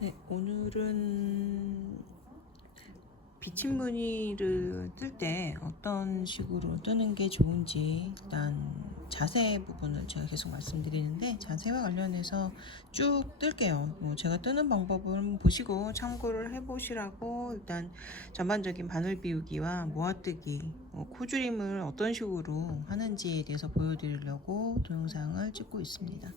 네, 오늘은 비침무늬를 뜰 때 어떤 식으로 뜨는 게 좋은지 일단 자세 부분을 제가 계속 말씀드리는데, 자세와 관련해서 쭉 뜰게요. 제가 뜨는 방법을 보시고 참고를 해보시라고 일단 전반적인 바늘 비우기와 모아뜨기, 코줄임을 어떤 식으로 하는지에 대해서 보여드리려고 동영상을 찍고 있습니다.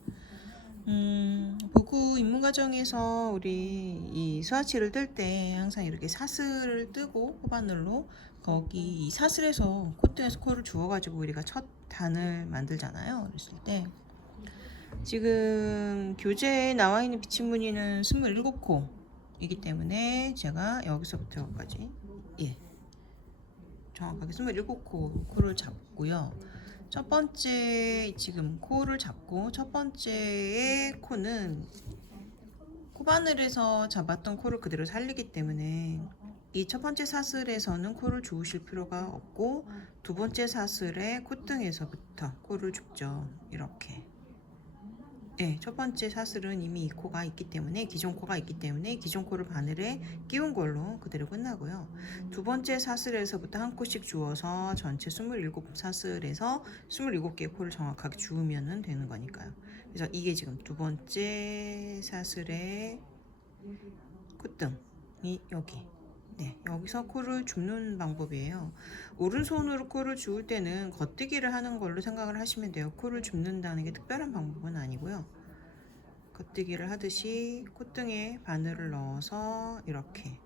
보고 입문 과정에서 우리 이 스와치를 뜰 때 항상 이렇게 사슬을 뜨고 코바늘로 거기 이 사슬에서 콧등에서 코를 주워가지고 우리가 첫 단을 만들잖아요. 그랬을 때 지금 교재에 나와 있는 비침무늬는 27코이기 때문에 제가 여기서부터 여기까지 정확하게 27코 코를 잡고요. 첫 번째 지금 코를 잡고 첫 번째의 코는 코바늘에서 잡았던 코를 그대로 살리기 때문에 이 첫 번째 사슬에서는 코를 주우실 필요가 없고, 두 번째 사슬의 콧등에서부터 코를 줍죠. 이렇게. 네, 첫 번째 사슬은 이미 이 코가 있기 때문에, 기존 코가 있기 때문에 기존 코를 바늘에 끼운 걸로 그대로 끝나고요. 두 번째 사슬에서부터 한 코씩 주어서 전체 27사슬에서 27개의 코를 정확하게 주우면 되는 거니까요. 그래서 이게 지금 두 번째 사슬의 콧등이 여기. 네, 여기서 코를 줍는 방법이에요. 오른손으로 코를 주울 때는 겉뜨기를 하는 걸로 생각을 하시면 돼요. 코를 줍는다는 게 특별한 방법은 아니고요. 겉뜨기를 하듯이 콧등에 바늘을 넣어서 이렇게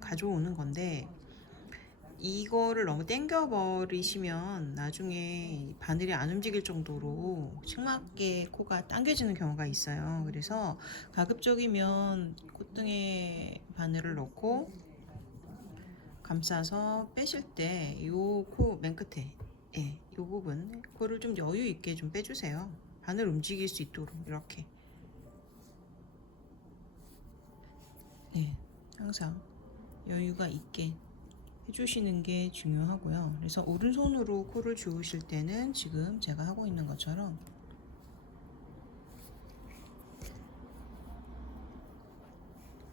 가져오는 건데, 이거를 너무 당겨 버리시면 나중에 바늘이 안 움직일 정도로 싱겁게 코가 당겨지는 경우가 있어요. 그래서 가급적이면 콧등에 바늘을 넣고 감싸서 빼실 때 요 코 맨 끝에 요 부분 코를 좀 여유 있게 좀 빼주세요. 바늘 움직일 수 있도록 이렇게. 항상 여유가 있게 해주시는 게 중요하고요. 그래서 오른손으로 코를 주우실 때는 지금 제가 하고 있는 것처럼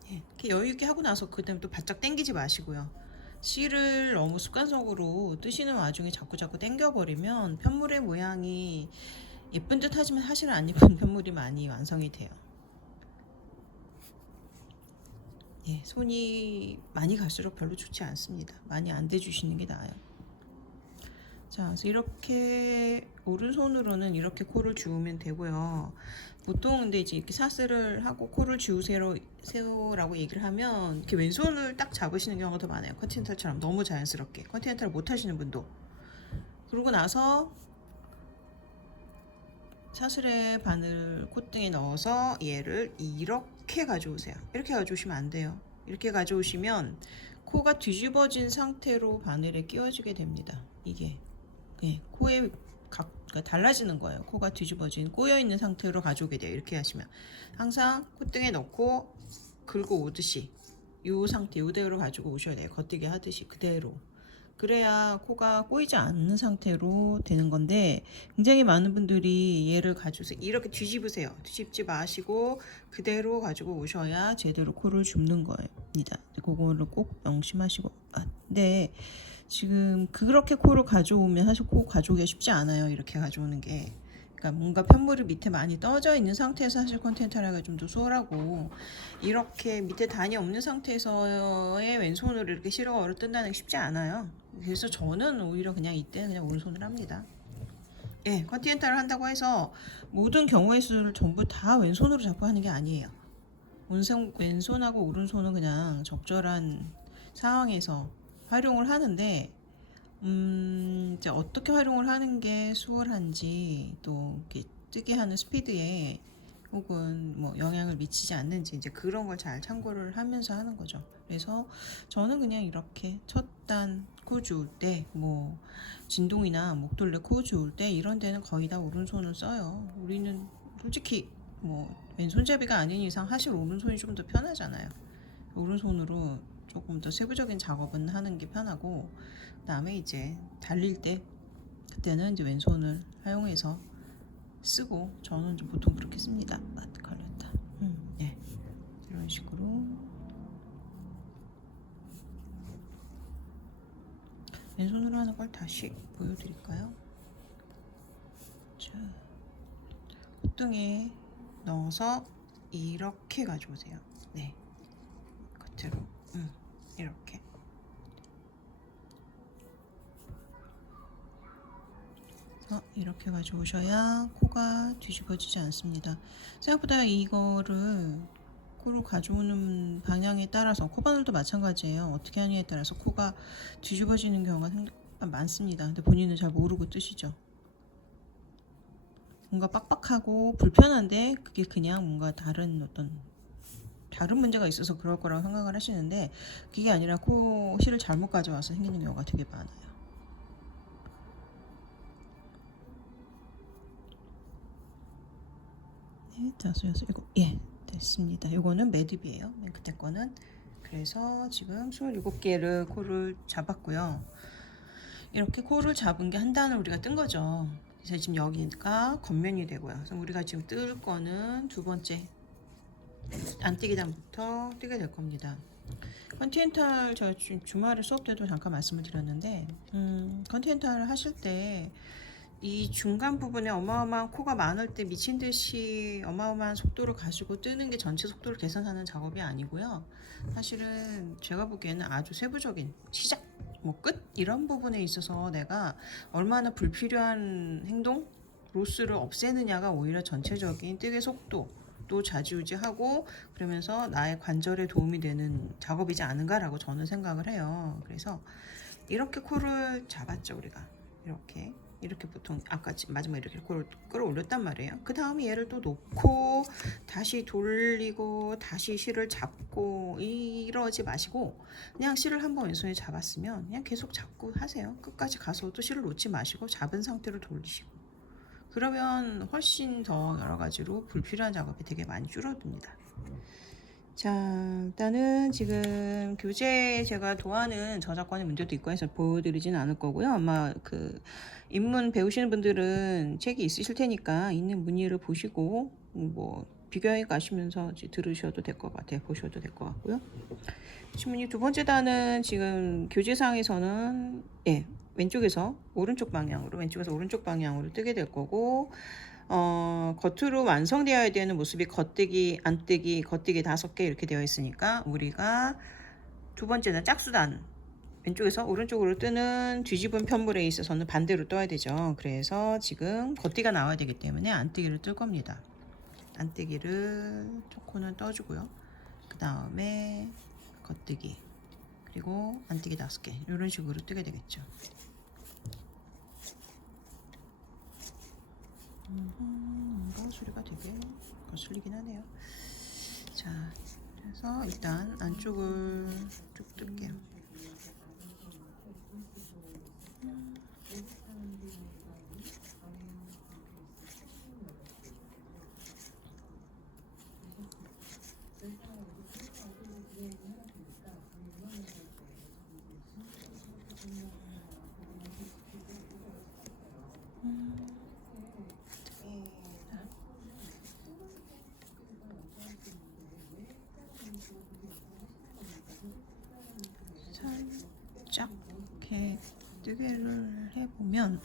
이렇게 여유 있게 하고 나서 그다음 또 바짝 당기지 마시고요. 실을 너무 습관적으로 뜨시는 와중에 자꾸 당겨버리면 편물의 모양이 예쁜 듯 하지만 사실은 안 예쁜 편물이 많이 완성이 돼요. 손이 많이 갈수록 별로 좋지 않습니다. 많이 안 대주시는 게 나아요. 자, 그래서 이렇게 오른손으로는 이렇게 코를 주우면 되고요. 보통 근데 이제 이렇게 사슬을 하고 코를 주우세요라고 얘기를 하면 이렇게 왼손을 딱 잡으시는 경우가 더 많아요. 컨티넨탈처럼 너무 자연스럽게 컨티넨탈을 못 하시는 분도. 그러고 나서 사슬에 바늘 콧등에 넣어서 얘를 이렇게 가져오세요. 이렇게 가져오시면 안 돼요. 이렇게 가져오시면 코가 뒤집어진 상태로 바늘에 끼워지게 됩니다. 이게 코의 그러니까 달라지는 거예요. 코가 뒤집어진 꼬여있는 상태로 가져오게 돼요. 이렇게 하시면 항상 콧등에 넣고 긁어 오듯이 이 상태 이대로 가지고 오셔야 돼요. 겉뜨기 하듯이 그대로. 그래야 코가 꼬이지 않는 상태로 되는 건데, 굉장히 많은 분들이 얘를 가져서 이렇게 뒤집으세요. 뒤집지 마시고 그대로 가지고 오셔야 제대로 코를 줍는 겁니다. 그거를 꼭 명심하시고. 네, 지금 그렇게 코를 가져오면 사실 코 가져오기가 쉽지 않아요. 이렇게 가져오는 게. 그러니까 뭔가 편물이 밑에 많이 떠져 있는 상태에서 사실 컨텐츠 하기가 좀 더 수월하고, 이렇게 밑에 단이 없는 상태에서의 왼손으로 이렇게 실어를 뜬다는 게 쉽지 않아요. 그래서 저는 오히려 그냥 이때는 그냥 오른손을 합니다. 컨티넨탈을 한다고 해서 모든 경우의 수를 전부 다 왼손으로 잡고 하는 게 아니에요. 왼손하고 오른손은 그냥 적절한 상황에서 활용을 하는데, 이제 어떻게 활용을 하는 게 수월한지, 또 이렇게 뜨게 하는 스피드에 혹은 뭐 영향을 미치지 않는지, 이제 그런 걸 잘 참고를 하면서 하는 거죠. 그래서 저는 그냥 이렇게 첫 단 코 주울 때, 뭐 진동이나 목돌레 코 주울 때 이런 데는 거의 다 오른손을 써요. 우리는 솔직히 뭐 왼손잡이가 아닌 이상 사실 오른손이 좀 더 편하잖아요. 오른손으로 조금 더 세부적인 작업은 하는 게 편하고, 그다음에 이제 달릴 때 그때는 이제 왼손을 사용해서 쓰고, 저는 보통 그렇게 씁니다. 걸렸다. 네. 다시 보여드릴까요? 자, 콧등에 넣어서 이렇게 가져오세요. 네, 겉으로 이렇게. 이렇게 가져오셔야 코가 뒤집어지지 않습니다. 생각보다 이거를 코로 가져오는 방향에 따라서, 코바늘도 마찬가지예요. 어떻게 하느냐에 따라서 코가 뒤집어지는 경우가 많습니다. 근데 본인은 잘 모르고 뜨시죠. 뭔가 빡빡하고 불편한데 그게 그냥 뭔가 다른 문제가 있어서 그럴 거라고 생각을 하시는데, 그게 아니라 코 실을 잘못 가져와서 생기는 경우가 되게 많아요. 네, 5, 6, 7, 예, 됐습니다. 요거는 매듭이에요. 맨 끝에 거는. 그래서 지금 27개를 코를 잡았고요. 이렇게 코를 잡은 게 한 단을 우리가 뜬 거죠. 그래서 지금 여기가 겉면이 되고요. 그래서 우리가 지금 뜰 거는 두 번째 안뜨기 단부터 뜨게 될 겁니다. 컨티넨탈, 저 주말에 수업 때도 잠깐 말씀을 드렸는데, 컨티넨탈을 하실 때 이 중간 부분에 어마어마한 코가 많을 때 미친 듯이 어마어마한 속도를 가지고 뜨는 게 전체 속도를 계산하는 작업이 아니고요. 사실은 제가 보기에는 아주 세부적인 시작, 뭐 끝 이런 부분에 있어서 내가 얼마나 불필요한 행동, 로스를 없애느냐가 오히려 전체적인 뜨개 속도도 좌지우지하고, 그러면서 나의 관절에 도움이 되는 작업이지 않은가라고 저는 생각을 해요. 그래서 이렇게 코를 잡았죠, 우리가. 이렇게 보통 아까 마지막에 이렇게 코를 끌어올렸단 말이에요. 그 다음에 얘를 또 놓고 다시 돌리고 다시 실을 잡고 이러지 마시고, 그냥 실을 한번 왼손에 잡았으면 그냥 계속 잡고 하세요. 끝까지 가서도 실을 놓지 마시고 잡은 상태로 돌리시고, 그러면 훨씬 더 여러 가지로 불필요한 작업이 되게 많이 줄어듭니다. 자, 일단은 지금 교재 제가 도하는 저작권의 문제도 있고 해서 보여드리진 않을 거고요. 아마 그 입문 배우시는 분들은 책이 있으실 테니까 있는 문의를 보시고 뭐 비교해 가시면서 들으셔도 될 것 같아요. 보셔도 될 것 같고요. 신문이 두 번째 단은 지금 교재상에서는 왼쪽에서 오른쪽 방향으로 뜨게 될 거고, 겉으로 완성되어야 되는 모습이 겉뜨기, 안뜨기, 겉뜨기 5개 이렇게 되어 있으니까 우리가 두 번째는 짝수단, 왼쪽에서 오른쪽으로 뜨는 뒤집은 편물에 있어서는 반대로 떠야 되죠. 그래서 지금 겉뜨기가 나와야 되기 때문에 안뜨기를 뜰 겁니다. 안뜨기를 초코는 떠주고요. 그 다음에 겉뜨기, 그리고 안뜨기 5개 이런 식으로 뜨게 되겠죠. 뭔가 소리가 되게 거슬리긴 하네요. 자, 그래서 일단 안쪽을 쭉 뜰게요. 살짝 이렇게 뜨개를 해보면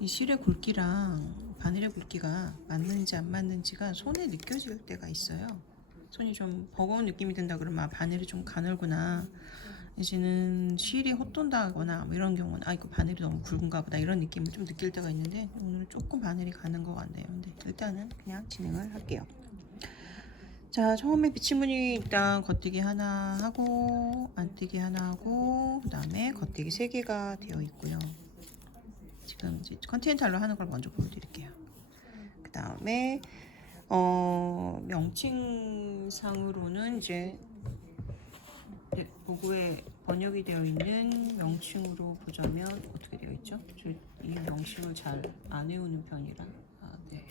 이 실의 굵기랑 바늘의 굵기가 맞는지 안 맞는지가 손에 느껴질 때가 있어요. 손이 좀 버거운 느낌이 든다 그러면 바늘이 좀 가늘구나, 이제는 실이 헛돈다거나 뭐 이런 경우는 이거 바늘이 너무 굵은가 보다 이런 느낌을 좀 느낄 때가 있는데, 오늘은 조금 바늘이 가는 것 같네요. 근데 일단은 그냥 진행을 할게요. 자, 처음에 비치무늬 일단 겉뜨기 하나 하고 안뜨기 하나 하고 그 다음에 겉뜨기 3개가 되어 있고요. 지금 이제 컨티넨탈로 하는 걸 먼저 보여드릴게요. 그 다음에 명칭상으로는 이제 보고에 번역이 되어 있는 명칭으로 보자면 어떻게 되어 있죠? 저 이 명칭을 잘 안 외우는 편이라. 네.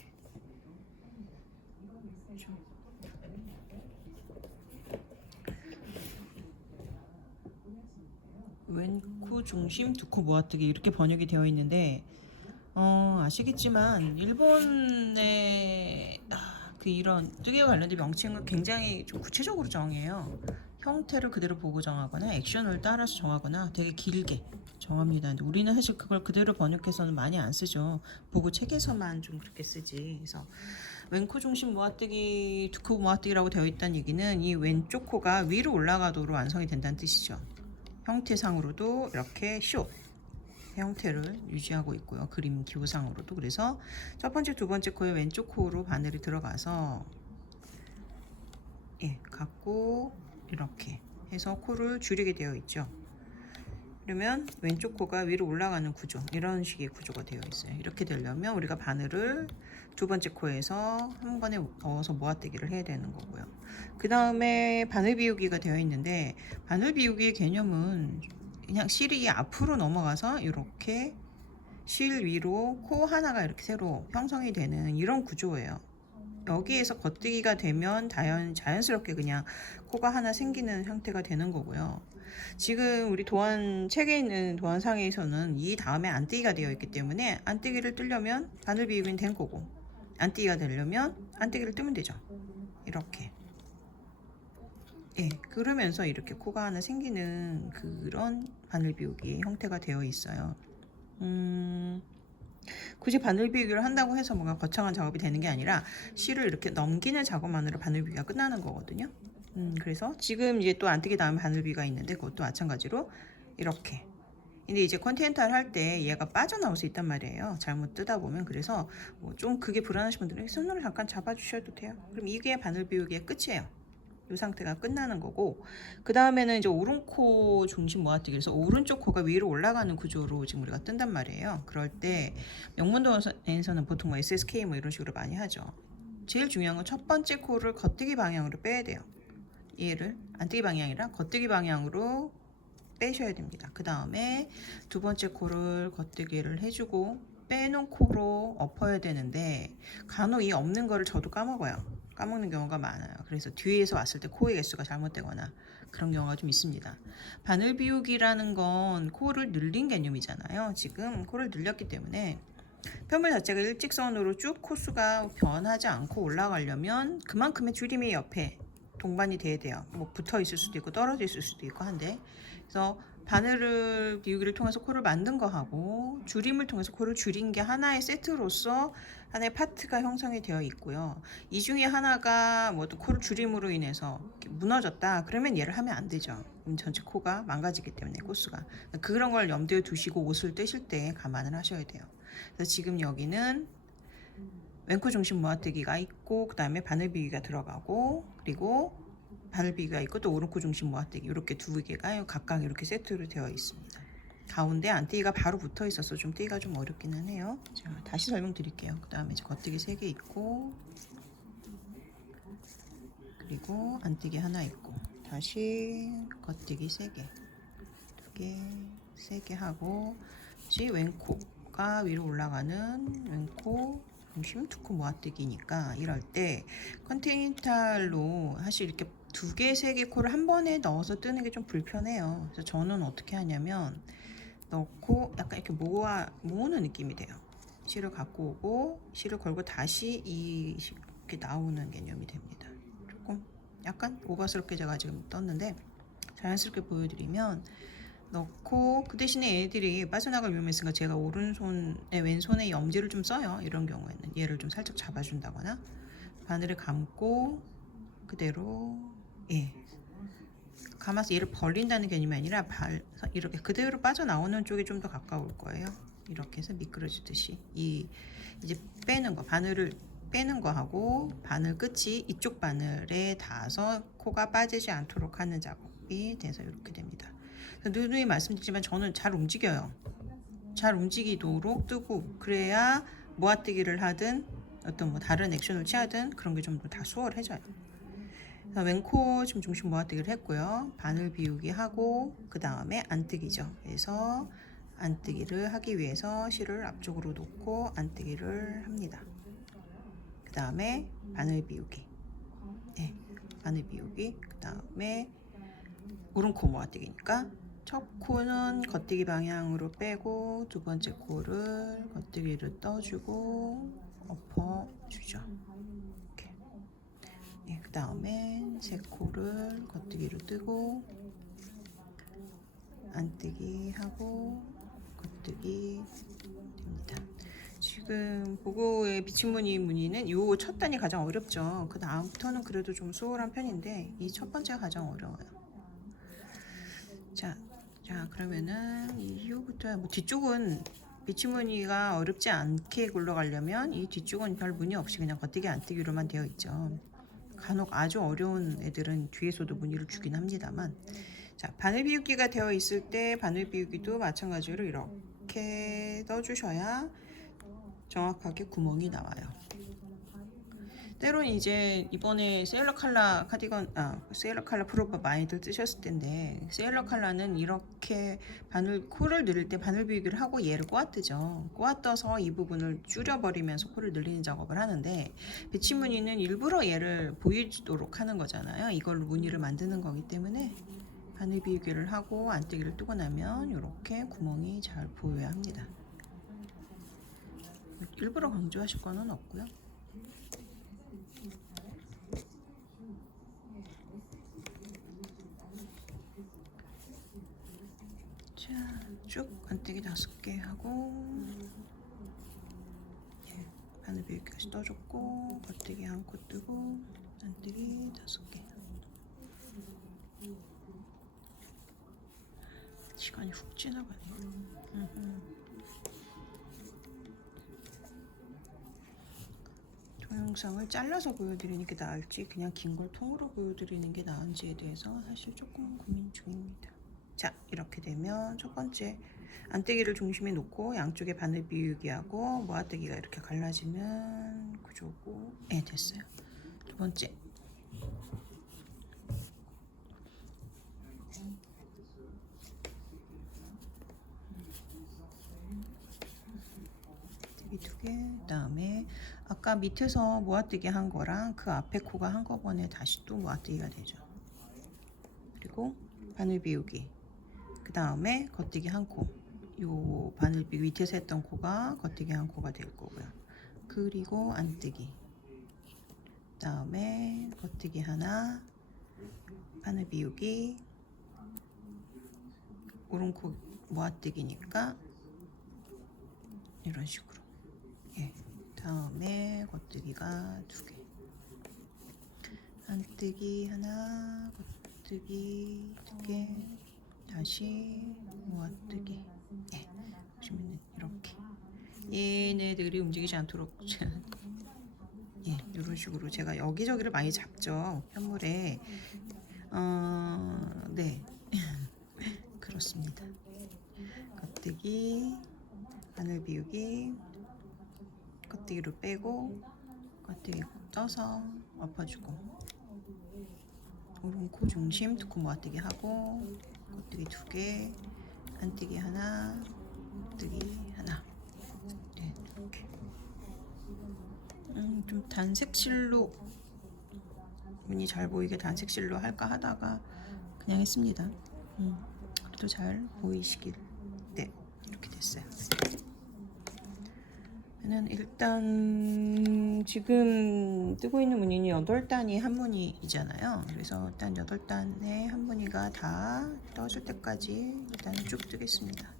왼코 중심 두코 모아뜨기 이렇게 번역이 되어 있는데, 아시겠지만 일본의 그 이런 뜨개와 관련된 명칭을 굉장히 좀 구체적으로 정해요. 형태를 그대로 보고 정하거나 액션을 따라서 정하거나 되게 길게 정합니다. 근데 우리는 사실 그걸 그대로 번역해서는 많이 안 쓰죠. 보고 책에서만 좀 그렇게 쓰지. 그래서 왼코 중심 모아뜨기, 두 코 모아뜨기라고 되어 있다는 얘기는 이 왼쪽 코가 위로 올라가도록 완성이 된다는 뜻이죠. 형태상으로도 이렇게 숏 형태를 유지하고 있고요. 그림 기호상으로도. 그래서 첫 번째, 두 번째 코에 왼쪽 코로 바늘이 들어가서 갖고 이렇게 해서 코를 줄이게 되어 있죠. 그러면 왼쪽 코가 위로 올라가는 구조, 이런 식의 구조가 되어 있어요. 이렇게 되려면 우리가 바늘을 두 번째 코에서 한 번에 넣어서 모아뜨기를 해야 되는 거고요. 그 다음에 바늘 비우기가 되어 있는데, 바늘 비우기의 개념은 그냥 실이 앞으로 넘어가서 이렇게 실 위로 코 하나가 이렇게 새로 형성이 되는 이런 구조예요. 여기에서 겉뜨기가 되면 자연스럽게 그냥 코가 하나 생기는 형태가 되는 거고요. 지금 우리 도안 책에 있는 도안상에서는 이 다음에 안뜨기가 되어 있기 때문에 안뜨기를 뜨려면 바늘 비우기는 된 거고, 안뜨기가 되려면 안뜨기를 뜨면 되죠. 이렇게. 그러면서 이렇게 코가 하나 생기는 그런 바늘 비우기 형태가 되어 있어요. 굳이 바늘 비우기를 한다고 해서 뭔가 거창한 작업이 되는 게 아니라 실을 이렇게 넘기는 작업만으로 바늘 비우기가 끝나는 거거든요. 그래서 지금 이제 또 안뜨기 다음 바늘 비우기가 있는데 그것도 마찬가지로 이렇게. 근데 이제 컨티넨탈 할 때 얘가 빠져나올 수 있단 말이에요. 잘못 뜨다 보면. 그래서 좀 그게 불안하신 분들은 손으로 잠깐 잡아주셔도 돼요. 그럼 이게 바늘 비우기의 끝이에요. 이 상태가 끝나는 거고, 그 다음에는 이제 오른코 중심 모아뜨기, 그래서 오른쪽 코가 위로 올라가는 구조로 지금 우리가 뜬단 말이에요. 그럴 때 명문도에서는 보통 SSK 이런 식으로 많이 하죠. 제일 중요한 건 첫 번째 코를 겉뜨기 방향으로 빼야 돼요. 얘를 안뜨기 방향이라 겉뜨기 방향으로 빼셔야 됩니다. 그 다음에 두 번째 코를 겉뜨기를 해주고 빼놓은 코로 엎어야 되는데, 간혹 이 없는 거를 저도 까먹는 경우가 많아요. 그래서 뒤에서 왔을 때 코의 개수가 잘못되거나 그런 경우가 좀 있습니다. 바늘 비우기라는 건 코를 늘린 개념이잖아요. 지금 코를 늘렸기 때문에 뼘물 자체가 일직선으로 쭉 코수가 변하지 않고 올라가려면 그만큼의 줄임이 옆에 동반이 돼야 돼요. 붙어 있을 수도 있고 떨어져 있을 수도 있고 한데, 그래서 바늘을 비우기를 통해서 코를 만든 거하고 줄임을 통해서 코를 줄인 게 하나의 세트로서 하나의 파트가 형성이 되어 있고요. 이 중에 하나가 또 코를 줄임으로 인해서 무너졌다, 그러면 얘를 하면 안 되죠. 그럼 전체 코가 망가지기 때문에 코수가. 그런 걸 염두에 두시고 옷을 떼실 때 감안을 하셔야 돼요. 그래서 지금 여기는 왼코 중심 모아뜨기가 있고, 그 다음에 바늘 비우기가 들어가고, 그리고 바늘 비우기가 있고, 또 오른코 중심 모아뜨기, 이렇게 두 개가 각각 이렇게 세트로 되어 있습니다. 가운데 안뜨기가 바로 붙어 있어서 좀 뜨기가 좀 어렵기는 해요. 자, 다시 설명드릴게요. 그 다음에 겉뜨기 3개 있고, 그리고 안뜨기 하나 있고, 다시 겉뜨기 3개, 2개, 3개 하고, 다시 왼코가 위로 올라가는 왼코 중심 투코 모아뜨기니까, 이럴 때 컨티넨탈로 사실 이렇게 2개, 3개 코를 한 번에 넣어서 뜨는 게 좀 불편해요. 그래서 저는 어떻게 하냐면 넣고 약간 이렇게 모으는 느낌이 돼요. 실을 갖고 오고 실을 걸고 다시 이렇게 나오는 개념이 됩니다. 조금 약간 오버스럽게 제가 지금 떴는데 자연스럽게 보여드리면, 넣고 그 대신에 애들이 빠져나갈 위험이 있으니까 제가 오른손에 왼손에 엄지를 좀 써요. 이런 경우에는 얘를 좀 살짝 잡아준다거나, 바늘을 감고 그대로 감아서 얘를 벌린다는 개념이 아니라 이렇게 그대로 빠져나오는 쪽이 좀 더 가까울 거예요. 이렇게 해서 미끄러지듯이 이제 빼는 거, 바늘을 빼는 거하고 바늘 끝이 이쪽 바늘에 닿아서 코가 빠지지 않도록 하는 작업이 돼서 이렇게 됩니다. 누누이 말씀드리지만 저는 잘 움직여요. 잘 움직이도록 뜨고, 그래야 모아뜨기를 하든 어떤 다른 액션을 취하든 그런 게 좀 더 다 수월해져요. 왼코 지금 중심 모아뜨기를 했고요. 바늘 비우기 하고 그 다음에 안뜨기죠. 그래서 안뜨기를 하기 위해서 실을 앞쪽으로 놓고 안뜨기를 합니다. 그 다음에 바늘 비우기, 바늘 비우기. 그 다음에 오른코 모아뜨기니까 첫 코는 겉뜨기 방향으로 빼고 두 번째 코를 겉뜨기를 떠주고 엎어주죠. 예, 그 다음에 세 코를 겉뜨기로 뜨고 안뜨기 하고 겉뜨기 됩니다. 지금 보고의 비침무늬 무늬는 요 첫 단이 가장 어렵죠. 그 다음부터는 그래도 좀 수월한 편인데 이 첫 번째가 가장 어려워요. 자 그러면은 이후부터 뭐 뒤쪽은 비침무늬가 어렵지 않게 굴러가려면 이 뒤쪽은 별 무늬 없이 그냥 겉뜨기 안뜨기로만 되어 있죠. 간혹 아주 어려운 애들은 뒤에서도 무늬를 주긴 합니다만, 자 바늘 비우기가 되어 있을 때 바늘 비우기도 마찬가지로 이렇게 떠주셔야 정확하게 구멍이 나와요. 때론 이제 이번에 세일러 칼라 카디건, 세일러 칼라 프로바 많이들 뜨셨을 텐데, 세일러 칼라는 이렇게 코를 늘릴 때 바늘 비우기를 하고 얘를 꼬아뜨죠. 꼬아떠서 이 부분을 줄여버리면서 코를 늘리는 작업을 하는데, 배치무늬는 일부러 얘를 보이도록 하는 거잖아요. 이걸로 무늬를 만드는 거기 때문에 바늘 비우기를 하고 안뜨기를 뜨고 나면 이렇게 구멍이 잘 보여야 합니다. 일부러 강조하실 거는 없고요. 자, 쭉 안뜨기 5개 하고, 네, 바늘 비우기까지 떠줬고, 겉뜨기 한 코 뜨고, 안뜨기 5개. 시간이 훅 지나가네. 동영상을 잘라서 보여드리는 게 나을지 그냥 긴 걸 통으로 보여드리는 게 나은지에 대해서 사실 조금 고민 중입니다. 자, 이렇게 되면 첫 번째 안뜨기를 중심에 놓고 양쪽에 바늘 비우기하고 모아뜨기가 이렇게 갈라지는 구조고, 네, 됐어요. 두 번째, 이 2개, 그다음에 아까 밑에서 모아뜨기 한 거랑 그 앞에 코가 한꺼번에 다시 또 모아뜨기가 되죠. 그리고 바늘 비우기, 그 다음에 겉뜨기 한 코, 요 바늘 비우기 밑에서 했던 코가 겉뜨기 한 코가 될 거고요. 그리고 안뜨기, 그 다음에 겉뜨기 하나, 바늘 비우기, 오른코 모아뜨기니까 이런 식으로, 예. 다음에 겉뜨기가 2개, 안뜨기 하나, 겉뜨기 2개, 다시 모아뜨기. 예, 보시면 이렇게 얘네들이 움직이지 않도록 예, 이런 식으로 제가 여기저기를 많이 잡죠, 편물에. 네. 그렇습니다. 겉뜨기, 바늘 비우기, 겉뜨기로 빼고 겉뜨기 떠서 엎어주고, 오른코 중심 2코 모아뜨기 하고 겉뜨기 2개, 안뜨기 하나, 겉뜨기 하나. 네, 이렇게. 좀 단색실로 무늬 잘 보이게 단색실로 할까 하다가 그냥 했습니다. 그래도 잘 보이시길. 네, 이렇게 됐어요. 저는 일단 지금 뜨고 있는 무늬는 8단이 한 무늬이잖아요. 그래서 일단 8단의 한 무늬가 다 떠질 때까지 일단 쭉 뜨겠습니다.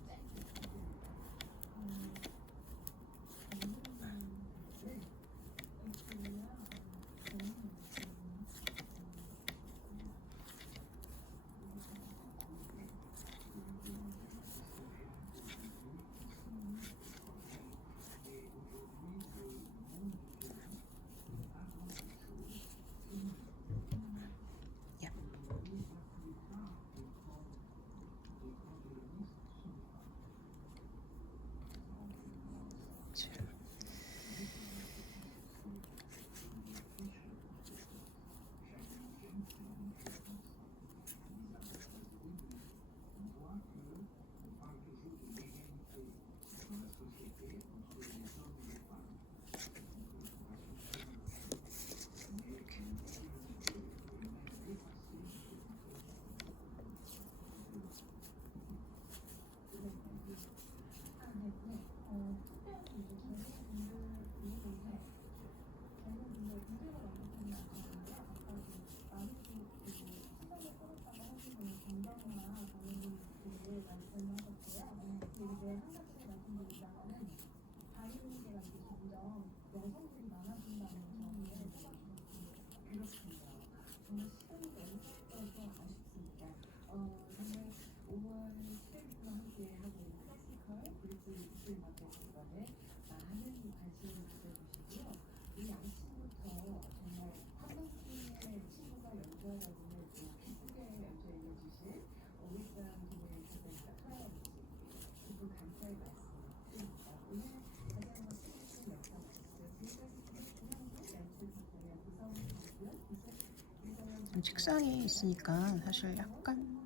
책상이 있으니까 사실 약간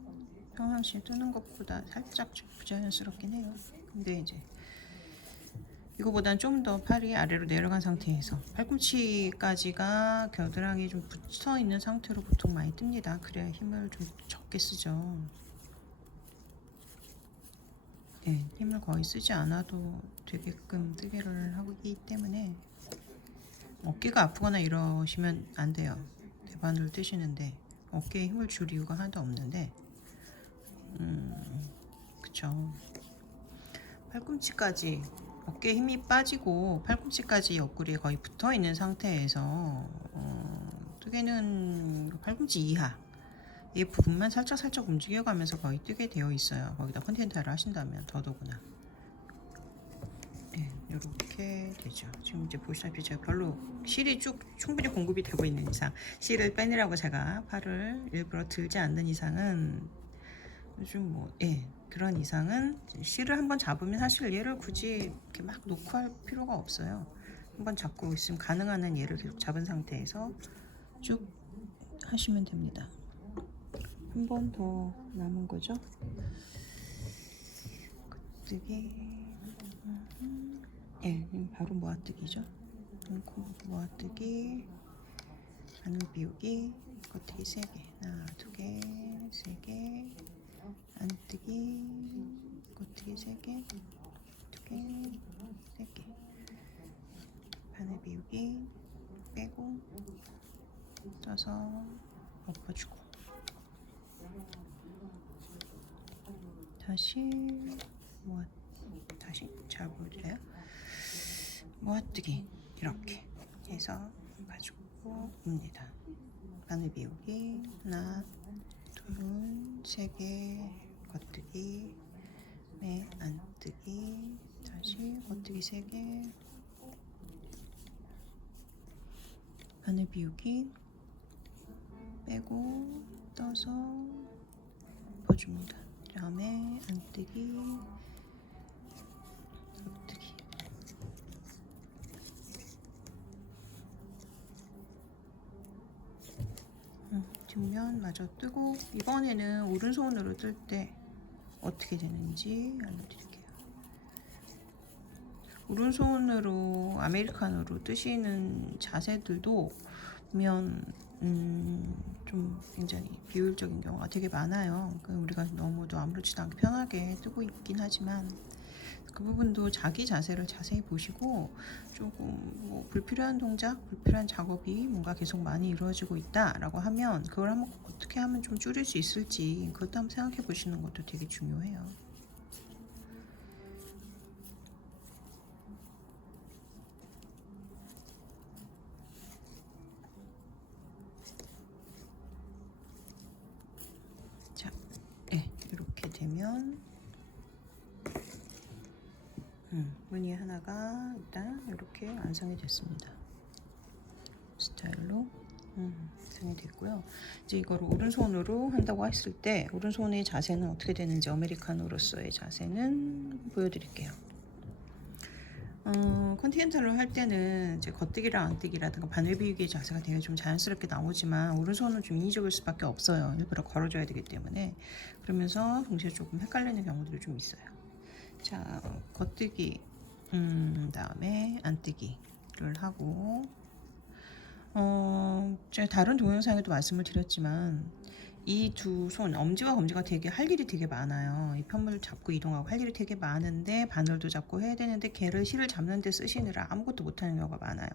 평상시에 뜨는 것보다 살짝 좀 부자연스럽긴 해요. 근데 이제 이거보단 좀 더 팔이 아래로 내려간 상태에서 팔꿈치까지가 겨드랑이에 좀 붙어 있는 상태로 보통 많이 뜹니다. 그래야 힘을 좀 적게 쓰죠. 네, 힘을 거의 쓰지 않아도 되게끔 뜨개를 하기 때문에 어깨가 아프거나 이러시면 안 돼요. 대바늘 뜨시는데 어깨에 힘을 줄 이유가 하나도 없는데 그쵸. 팔꿈치까지 어깨에 힘이 빠지고 팔꿈치까지 옆구리에 거의 붙어 있는 상태에서 뜨개는 팔꿈치 이하 이 부분만 살짝 움직여가면서 거의 뜨게 되어 있어요. 거기다 컨텐츠를 하신다면 더더구나. 네, 이렇게 되죠. 지금 이제 보시다시피 제가 별로 실이 충분히 공급이 되고 있는 이상 실을 빼내라고 제가 팔을 일부러 들지 않는 이상은 요즘 뭐 그런 이상은 실을 한번 잡으면 사실 얘를 굳이 이렇게 막 놓고 할 필요가 없어요. 한번 잡고 있으면 가능한 한 얘를 계속 잡은 상태에서 쭉 하시면 됩니다. 한 번 더 남은 거죠. 겉뜨기 바로 모아뜨기죠. 모아뜨기 바늘 비우기 겉뜨기 3개 하나 2개 3개 안뜨기 겉뜨기 3개 2개 3개 바늘 비우기 빼고 떠서 엎어주고 다시 잘 보여드려요. 모아뜨기 이렇게 해서 가지고 옵니다. 바늘 비우기 하나 둘 3개 겉뜨기 안뜨기 다시 겉뜨기 3개 바늘 비우기 빼고 떠서 엎어줍니다. 그 다음에 안뜨기 겉뜨기 뒷면 마저 뜨고 이번에는 오른손으로 뜰 때 어떻게 되는지 알려드릴게요. 오른손으로 아메리카노로 뜨시는 자세들도 보면 좀 굉장히 비효율적인 경우가 되게 많아요. 우리가 너무도 아무렇지도 않게 편하게 뜨고 있긴 하지만 그 부분도 자기 자세를 자세히 보시고 조금 뭐 불필요한 동작, 불필요한 작업이 뭔가 계속 많이 이루어지고 있다라고 하면 그걸 한번 어떻게 하면 좀 줄일 수 있을지 그것도 한번 생각해 보시는 것도 되게 중요해요. 자, 이렇게 되면 무늬 하나가 일단 이렇게 완성이 됐습니다. 스타일로 완성이 됐고요. 이제 이걸 오른손으로 한다고 했을 때 오른손의 자세는 어떻게 되는지 아메리카노로서의 자세는 보여드릴게요. 컨티넨탈로 할 때는 이제 겉뜨기랑 안뜨기라든가 바늘 비우기의 자세가 되게 좀 자연스럽게 나오지만 오른손은 좀 인위적일 수밖에 없어요. 일부러 걸어줘야 되기 때문에 그러면서 동시에 조금 헷갈리는 경우들이 좀 있어요. 자, 겉뜨기 다음에 안뜨기를 하고 제가 다른 동영상에도 말씀을 드렸지만 이 두 손, 엄지와 검지가 되게 할 일이 되게 많아요. 이 편물을 잡고 이동하고 할 일이 되게 많은데 바늘도 잡고 해야 되는데 걔를 실을 잡는 데 쓰시느라 아무것도 못하는 경우가 많아요.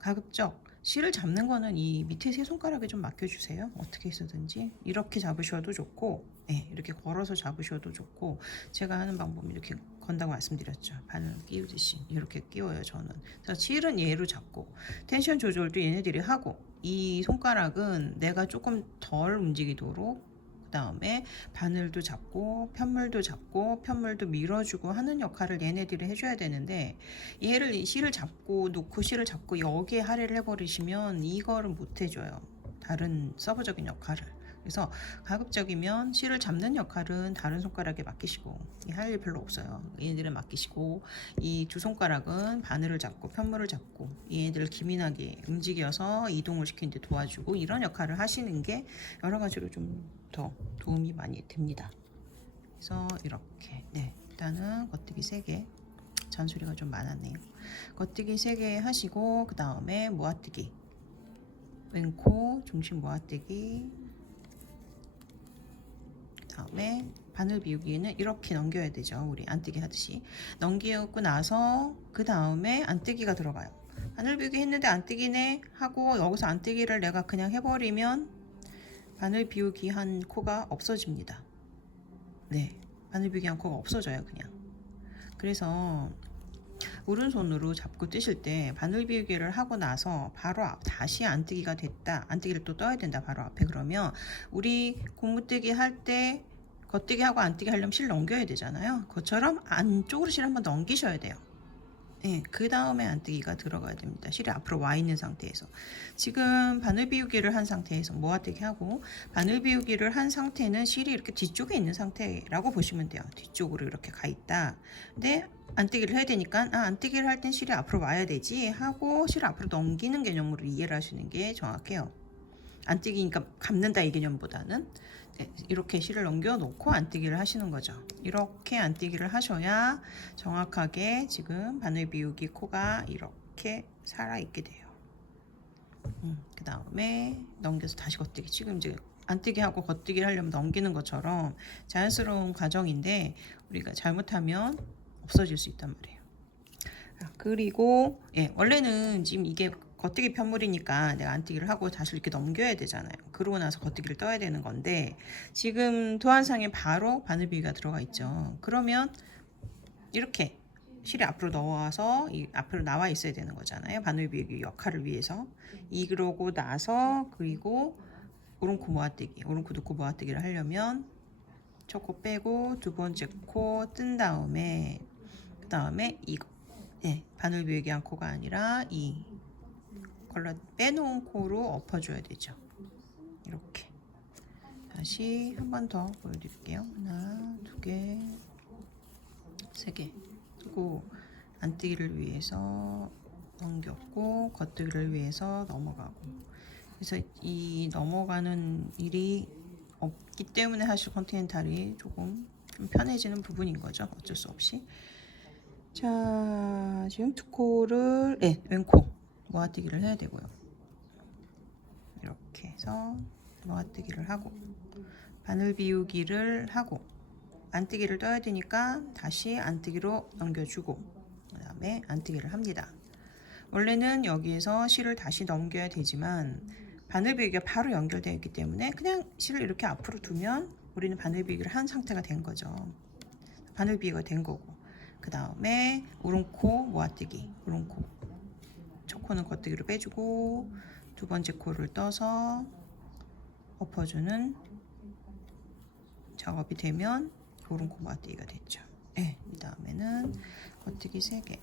가급적 실을 잡는 거는 이 밑에 세 손가락에 좀 맡겨주세요. 어떻게 해서든지 이렇게 잡으셔도 좋고 이렇게 걸어서 잡으셔도 좋고 제가 하는 방법은 이렇게 건다고 말씀드렸죠. 바늘 끼우듯이 이렇게 끼워요. 저는 그래서 실은 얘로 잡고 텐션 조절도 얘네들이 하고 이 손가락은 내가 조금 덜 움직이도록 그 다음에 바늘도 잡고 편물도 밀어주고 하는 역할을 얘네들이 해줘야 되는데 얘를 실을 잡고 놓고 실을 잡고 여기에 할애를 해버리시면 이거를 못 해줘요. 다른 서브적인 역할을. 그래서 가급적이면 실을 잡는 역할은 다른 손가락에 맡기시고, 할 일 별로 없어요. 얘네들은 맡기시고, 이 두 손가락은 바늘을 잡고 편물을 잡고 얘네들을 기민하게 움직여서 이동을 시키는 데 도와주고, 이런 역할을 하시는 게 여러 가지로 좀 더 도움이 많이 됩니다. 그래서 이렇게, 네, 일단은 겉뜨기 3개, 잔소리가 좀 많았네요. 겉뜨기 3개 하시고, 그 다음에 모아뜨기, 왼코 중심 모아뜨기, 그 다음에 바늘 비우기는 이렇게 넘겨야 되죠. 우리 안뜨기 하듯이 넘기고 나서 그 다음에 안뜨기가 들어가요. 바늘 비우기 했는데 안뜨기네 하고 여기서 안뜨기를 내가 그냥 해버리면 바늘 비우기 한 코가 없어집니다. 네, 바늘 비우기 한 코가 없어져요 그냥. 그래서 오른손으로 잡고 뜨실 때 바늘 비우기를 하고 나서 바로 다시 안뜨기가 됐다, 안뜨기를 또 떠야 된다 바로 앞에, 그러면 우리 고무뜨기 할 때 겉뜨기 하고 안뜨기 하려면 실 넘겨야 되잖아요. 그것처럼 안쪽으로 실 한번 넘기셔야 돼요. 네, 그 다음에 안뜨기가 들어가야 됩니다. 실이 앞으로 와 있는 상태에서. 지금 바늘 비우기를 한 상태에서 모아뜨기 하고, 바늘 비우기를 한 상태는 실이 이렇게 뒤쪽에 있는 상태라고 보시면 돼요. 뒤쪽으로 이렇게 가 있다. 근데 안뜨기를 해야 되니까 안뜨기를 할 땐 실이 앞으로 와야 되지 하고 실을 앞으로 넘기는 개념으로 이해를 하시는 게 정확해요. 안뜨기니까 감는다 이 개념보다는 이렇게 실을 넘겨 놓고 안뜨기를 하시는 거죠. 이렇게 안뜨기를 하셔야 정확하게 지금 바늘 비우기 코가 이렇게 살아 있게 돼요. 그 다음에 넘겨서 다시 겉뜨기. 지금 이제 안뜨기 하고 겉뜨기를 하려면 넘기는 것처럼 자연스러운 과정인데 우리가 잘못하면 없어질 수 있단 말이에요. 그리고 원래는 지금 이게 겉뜨기 편물이니까 내가 안뜨기를 하고 다시 이렇게 넘겨야 되잖아요. 그러고 나서 겉뜨기를 떠야 되는 건데, 지금 도안상에 바로 바늘 비우기가 들어가 있죠. 그러면 이렇게 실이 앞으로 넣어서 앞으로 나와 있어야 되는 거잖아요. 바늘 비우기 역할을 위해서. 이러고 나서 그리고 오른코 모아뜨기, 오른코 두코 모아뜨기를 하려면 첫 코 빼고 두 번째 코 뜬 다음에 그 다음에 이거, 바늘 비우기 한 코가 아니라 이 걸러 빼놓은 코로 엎어줘야 되죠. 이렇게 다시 한 번 더 보여드릴게요. 하나, 두 개, 3개 그리고 안뜨기를 위해서 넘겼고 겉뜨기를 위해서 넘어가고, 그래서 이 넘어가는 일이 없기 때문에 사실 컨티넨탈이 조금 좀 편해지는 부분인 거죠. 어쩔 수 없이. 자, 지금 두 코를 왼코 모아뜨기를 해야 되고요. 이렇게 해서 모아뜨기를 하고 바늘 비우기를 하고 안뜨기를 떠야 되니까 다시 안뜨기로 넘겨주고 그 다음에 안뜨기를 합니다. 원래는 여기에서 실을 다시 넘겨야 되지만 바늘 비우기가 바로 연결되어 있기 때문에 그냥 실을 이렇게 앞으로 두면 우리는 바늘 비우기를 한 상태가 된 거죠. 바늘 비우기가 된 거고, 그 다음에 오른코 모아뜨기, 오른코 첫 코는 겉뜨기로 빼주고 두 번째 코를 떠서 엎어주는 작업이 되면 오른코 모아뜨기가 됐죠. 이 다음에는 겉뜨기 3개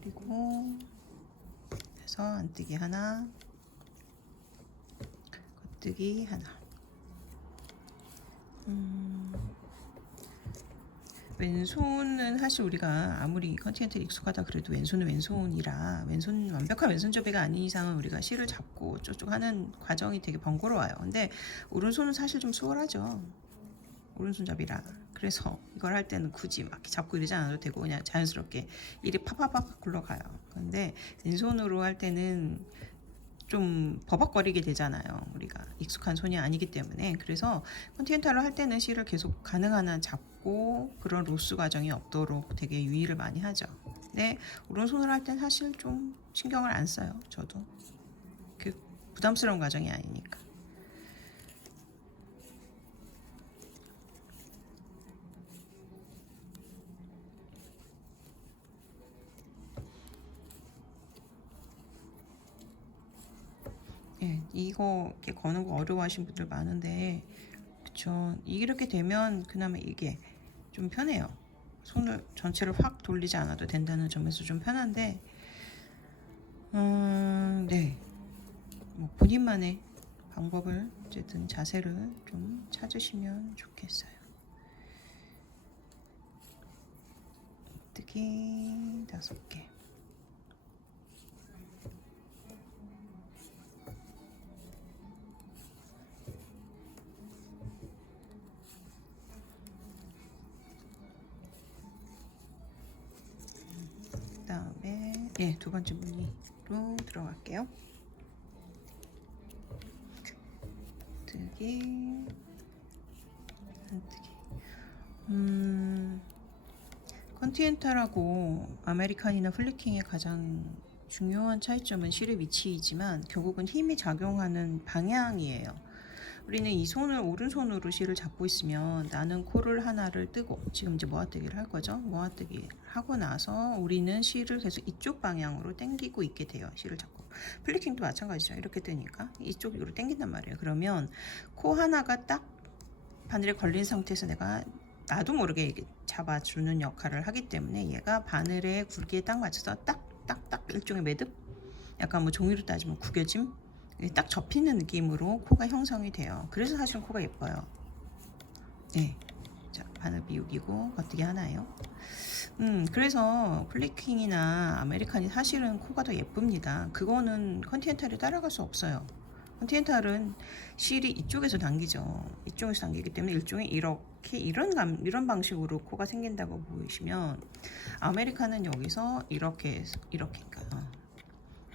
그리고 그래서 안뜨기 하나, 겉뜨기 하나. 왼손은 사실 우리가 아무리 컨티넨탈 익숙하다 그래도 왼손은 왼손이라 완벽한 왼손 조배가 아닌 이상은 우리가 실을 잡고 쪽쪽 하는 과정이 되게 번거로워요. 근데 오른손은 사실 좀 수월하죠. 오른손잡이라. 그래서 이걸 할 때는 굳이 막 잡고 이러지 않아도 되고 그냥 자연스럽게 일이 팍팍팍 굴러가요. 근데 왼손으로 할 때는 좀 버벅거리게 되잖아요. 우리가 익숙한 손이 아니기 때문에. 그래서 컨티넨탈로 할 때는 실을 계속 가능한 한 잡고 그런 로스 과정이 없도록 되게 유의를 많이 하죠. 근데 오른손으로 할 땐 사실 좀 신경을 안 써요. 저도 그 부담스러운 과정이 아니니까. 이거 이렇게 거는 거 어려워하시는 분들 많은데, 그쵸? 이렇게 되면 그나마 이게 좀 편해요. 손을 전체를 확 돌리지 않아도 된다는 점에서 좀 편한데, 네, 뭐 본인만의 방법을 어쨌든 자세를 좀 찾으시면 좋겠어요. 뜨기 5개. 그다음에 두 번째 무늬로 들어갈게요. 뜨기, 안 뜨기. 컨티넨탈하고 아메리칸이나 플리킹의 가장 중요한 차이점은 실의 위치이지만 결국은 힘이 작용하는 방향이에요. 우리는 이 손을 오른손으로 실을 잡고 있으면 나는 코를 하나를 뜨고 지금 이제 모아뜨기를 할 거죠. 모아뜨기 하고 나서 우리는 실을 계속 이쪽 방향으로 당기고 있게 돼요. 실을 잡고. 플리킹도 마찬가지죠. 이렇게 뜨니까 이쪽으로 당긴단 말이에요. 그러면 코 하나가 딱 바늘에 걸린 상태에서 내가 나도 모르게 잡아주는 역할을 하기 때문에 얘가 바늘의 굵기에 딱 맞춰서 딱딱딱 일종의 매듭? 약간 뭐 종이로 따지면 구겨짐? 딱 접히는 느낌으로 코가 형성이 돼요. 그래서 사실은 코가 예뻐요. 네. 자, 바늘 비우기고 겉뜨기 하나예요. 그래서 플리킹이나 아메리칸이 사실은 코가 더 예쁩니다. 그거는 컨티넨탈이 따라갈 수 없어요. 컨티넨탈은 실이 이쪽에서 당기죠. 이쪽에서 당기기 때문에 일종의 이렇게 이런 방식으로 코가 생긴다고 보이시면 아메리칸은 여기서 이렇게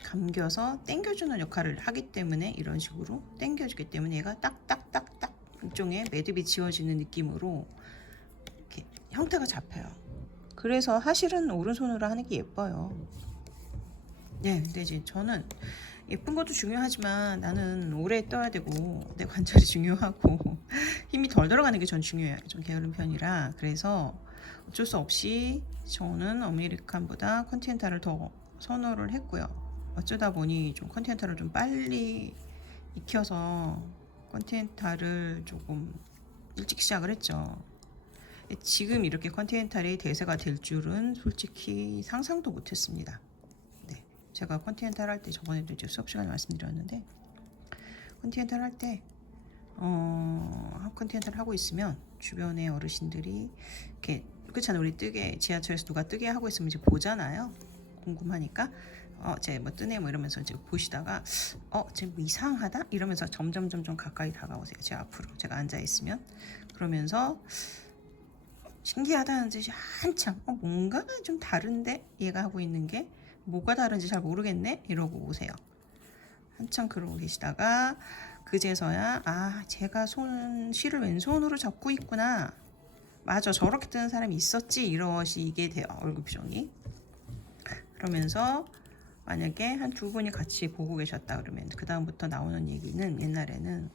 감겨서 당겨주는 역할을 하기 때문에 이런 식으로 당겨주기 때문에 얘가 딱딱딱딱 일종의 매듭이 지워지는 느낌으로 이렇게 형태가 잡혀요. 그래서 사실은 오른손으로 하는 게 예뻐요. 네, 근데 이제 저는 예쁜 것도 중요하지만 나는 오래 떠야 되고 내 관절이 중요하고 힘이 덜 들어가는 게 전 중요해요. 좀 게으른 편이라 그래서 어쩔 수 없이 저는 아메리칸보다 컨티넨탈을 더 선호를 했고요. 어쩌다 보니 좀 컨티넨탈을 좀 빨리 익혀서 컨티넨탈을 조금 일찍 시작을 했죠. 지금 이렇게 컨티넨탈이 대세가 될 줄은 솔직히 상상도 못했습니다. 네, 제가 컨티넨탈 할 때 저번에도 이제 수업 시간에 말씀드렸는데 컨티넨탈 할 때 컨티넨탈 하고 있으면 주변의 어르신들이 이렇게 그렇잖아요. 우리 지하철에서 누가 뜨게 하고 있으면 이제 보잖아요. 궁금하니까 쟤 뭐 뜨네 뭐 이러면서 이제 보시다가 쟤 뭐 이상하다 이러면서 점점 가까이 다가오세요. 제 앞으로 제가 앉아 있으면 그러면서 신기하다는 듯이 한참 뭔가 좀 다른데 얘가 하고 있는 게 뭐가 다른지 잘 모르겠네 이러고 오세요. 한참 그러고 계시다가 그제서야 제가 실을 왼손으로 잡고 있구나. 맞아, 저렇게 뜨는 사람이 있었지 이러시게 돼요. 얼굴 표정이. 그러면서 만약에 한 두 분이 같이 보고 계셨다 그러면 그 다음부터 나오는 얘기는 옛날에는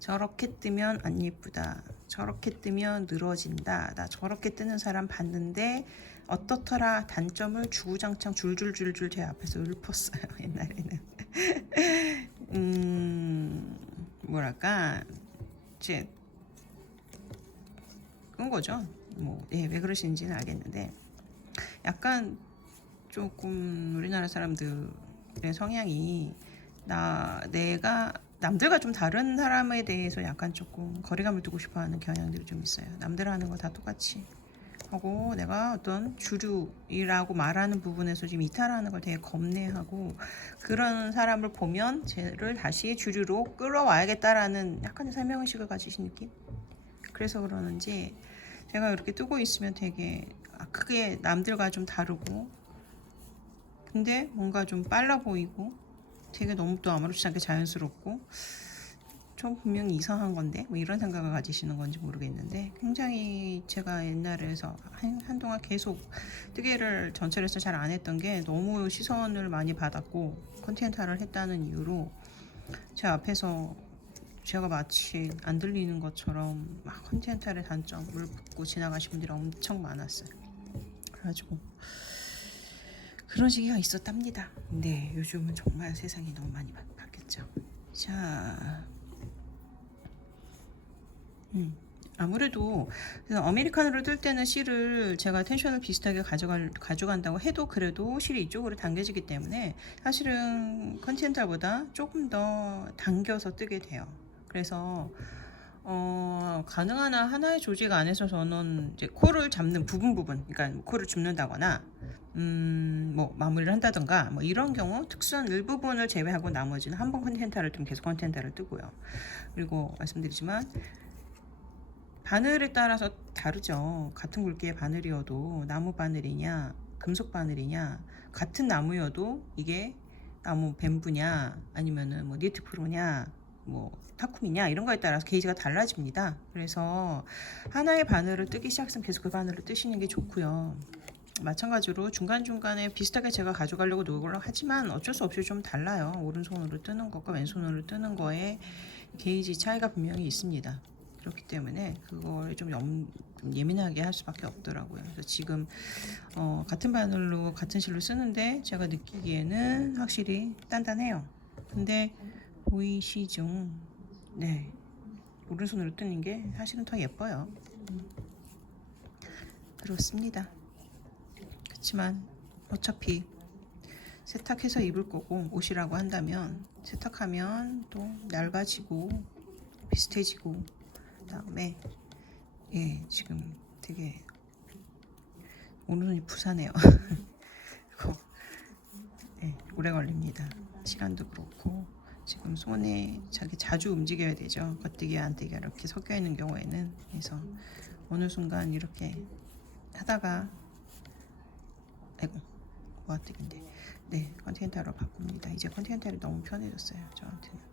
저렇게 뜨면 안 예쁘다. 저렇게 뜨면 늘어진다. 나 저렇게 뜨는 사람 봤는데 어떻더라. 단점을 주구장창 줄줄줄줄 제 앞에서 읊었어요. 옛날에는. 뭐랄까 이제 그런 거죠. 왜 그러시는지는 알겠는데 약간 조금 우리나라 사람들의 성향이 내가 남들과 좀 다른 사람에 대해서 약간 조금 거리감을 두고 싶어하는 경향들이 좀 있어요. 남들 하는 거 다 똑같이 하고 내가 어떤 주류이라고 말하는 부분에서 지금 이탈하는 걸 되게 겁내하고 그런 사람을 보면 쟤를 다시 주류로 끌어와야겠다라는 약간의 설명의식을 가지신 느낌? 그래서 그러는지 제가 이렇게 뜨고 있으면 되게 크게 남들과 좀 다르고 근데 뭔가 좀 빨라 보이고 되게 너무 또 아무렇지 않게 자연스럽고 좀 분명히 이상한 건데 뭐 이런 생각을 가지시는 건지 모르겠는데 굉장히 제가 옛날에서 한동안 계속 뜨개를 전철에서 잘 안 했던 게 너무 시선을 많이 받았고 컨티넨탈을 했다는 이유로 제 앞에서 제가 마치 안 들리는 것처럼 막 컨티넨탈의 단점을 묻고 지나가신 분들이 엄청 많았어요. 그래가지고 그런 시기가 있었답니다. 네, 요즘은 정말 세상이 너무 많이 바뀌었죠. 자, 아무래도 그래서 아메리카노를 뜰 때는 실을 제가 텐션을 비슷하게 가져간다고 해도 그래도 실이 이쪽으로 당겨지기 때문에 사실은 컨티넨탈보다 조금 더 당겨서 뜨게 돼요. 그래서 가능한 한 하나의 조직 안에서 저는 이제 코를 잡는 부분, 그러니까 코를 줍는다거나 뭐 마무리를 한다던가 뭐 이런 경우 특수한 일부분을 제외하고 나머지는 한 번 컨티넨탈을 뜨면 계속 컨티넨탈을 뜨고요. 그리고 말씀드리지만 바늘에 따라서 다르죠. 같은 굵기의 바늘이어도 나무 바늘이냐 금속 바늘이냐, 같은 나무여도 이게 나무 뱀부냐 아니면은 뭐 니트 프로냐 뭐 타쿠미냐 이런 거에 따라서 게이지가 달라집니다. 그래서 하나의 바늘을 뜨기 시작하면 계속 그 바늘을 뜨시는 게 좋고요. 마찬가지로 중간중간에 비슷하게 제가 가져가려고 노력을 하지만 어쩔 수 없이 좀 달라요. 오른손으로 뜨는 것과 왼손으로 뜨는 거에 게이지 차이가 분명히 있습니다. 그렇기 때문에 그걸 좀 예민하게 할 수밖에 없더라고요. 그래서 지금 같은 바늘로 같은 실로 쓰는데 제가 느끼기에는 확실히 단단해요. 근데 보이시죠? 네, 오른손으로 뜨는 게 사실은 더 예뻐요. 그렇습니다. 그렇지만 어차피 세탁해서 입을 거고 옷이라고 한다면 세탁하면 또 얇아지고 비슷해지고 그다음에 예 지금 되게 오른손이 부사네요. 그거 예, 오래 걸립니다. 시간도 그렇고 지금 손에 자주 움직여야 되죠. 겉뜨기 안뜨기가 이렇게 섞여 있는 경우에는. 그래서 어느 순간 이렇게 하다가 아이고 모아뜨기인데 네 컨티넨탈로 바꿉니다. 이제 컨티넨탈이 너무 편해졌어요 저한테는.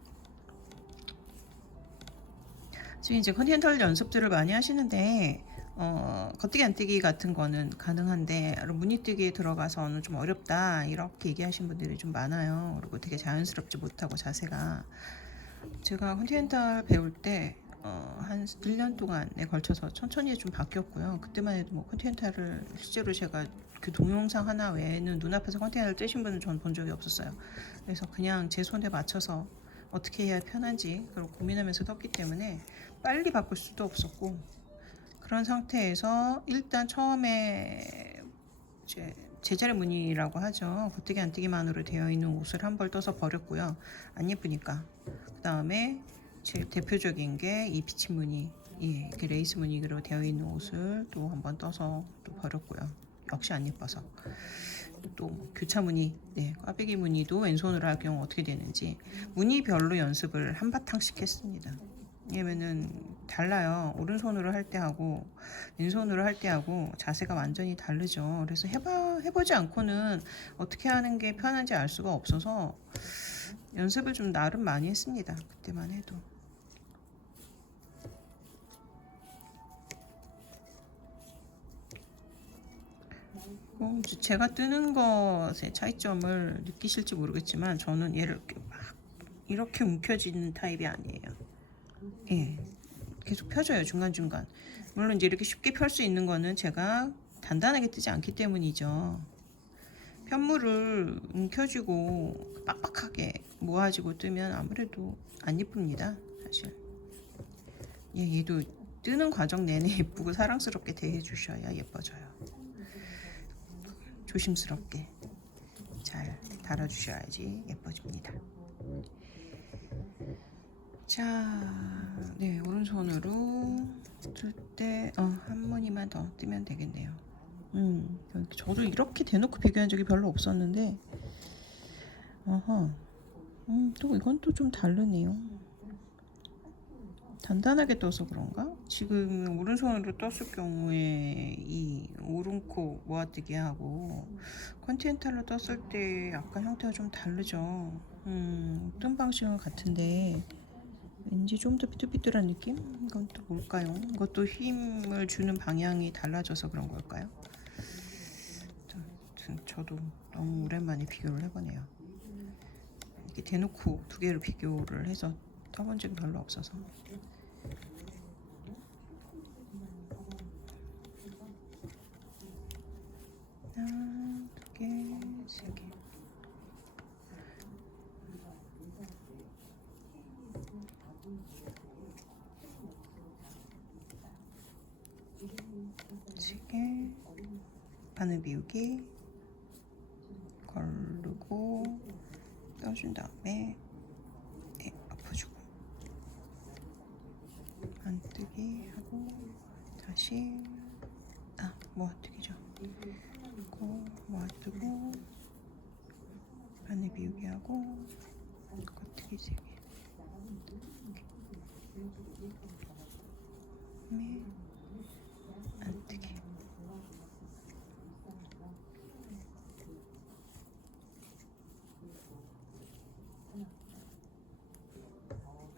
지금 이제 컨티넨탈 연습들을 많이 하시는데 겉뜨기 안뜨기 같은 거는 가능한데 무늬뜨기에 들어가서는 좀 어렵다 이렇게 얘기하시는 분들이 좀 많아요. 그리고 되게 자연스럽지 못하고 자세가. 제가 컨티넨탈 배울 때 한 1년 동안에 걸쳐서 천천히 좀 바뀌었고요. 그때만 해도 뭐 컨티넨탈을 실제로 제가 그 동영상 하나 외에는 눈앞에서 컨티넨탈을 뜨신 분은 전 본 적이 없었어요. 그래서 그냥 제 손에 맞춰서 어떻게 해야 편한지 그걸 고민하면서 떴기 때문에 빨리 바꿀 수도 없었고, 그런 상태에서 일단 처음에 이제 제자리 무늬라고 하죠. 겉뜨기 안뜨기만으로 되어 있는 옷을 한 벌 떠서 버렸고요. 안 예쁘니까. 그 다음에 제일 대표적인 게 이 피치 무늬, 이렇게 레이스 무늬로 되어 있는 옷을 또 한 번 떠서 또 버렸고요. 역시 안 예뻐서. 또 교차 무늬, 꽈배기 무늬도 왼손으로 할 경우 어떻게 되는지 무늬별로 연습을 한바탕씩 했습니다. 왜냐면은 달라요. 오른손으로 할 때하고 왼손으로 할 때하고 자세가 완전히 다르죠. 그래서 해보지 않고는 어떻게 하는 게 편한지 알 수가 없어서 연습을 좀 나름 많이 했습니다. 그때만 해도. 제가 뜨는 것의 차이점을 느끼실지 모르겠지만 저는 얘를 이렇게 움켜쥐는 타입이 아니에요. 예, 계속 펴져요 중간중간. 물론 이제 이렇게 쉽게 펼 수 있는 거는 제가 단단하게 뜨지 않기 때문이죠. 편물을 움켜쥐고 빡빡하게 모아지고 뜨면 아무래도 안 예쁩니다 사실. 얘도 뜨는 과정 내내 예쁘고 사랑스럽게 대해 주셔야 예뻐져요. 조심스럽게 잘 달아주셔야지 예뻐집니다. 자, 네, 오른손으로 뜰 때 한 무늬만 더 뜨면 되겠네요. 저도 이렇게 대놓고 비교한 적이 별로 없었는데, 또 이건 또 좀 다르네요. 단단하게 떠서 그런가? 지금 오른손으로 떴을 경우에 이 오른코 모아뜨기 하고 컨티넨탈로 떴을 때 약간 형태가 좀 다르죠. 뜬 방식은 같은데 왠지 좀 더 삐뚤삐뚤한 느낌? 이건 또 뭘까요? 이것도 힘을 주는 방향이 달라져서 그런 걸까요? 저도 너무 오랜만에 비교를 해보네요. 이렇게 대놓고 두 개를 비교를 해서 떠본 적이 별로 없어서. 두 개, 세 개. 바늘 비우기 걸르고 껴준 다음에 엎어주고 안뜨기 하고 다시 모아뜨기죠. 하고 모아뜨고 바늘 비우기 하고 겉뜨기 3개 안뜨기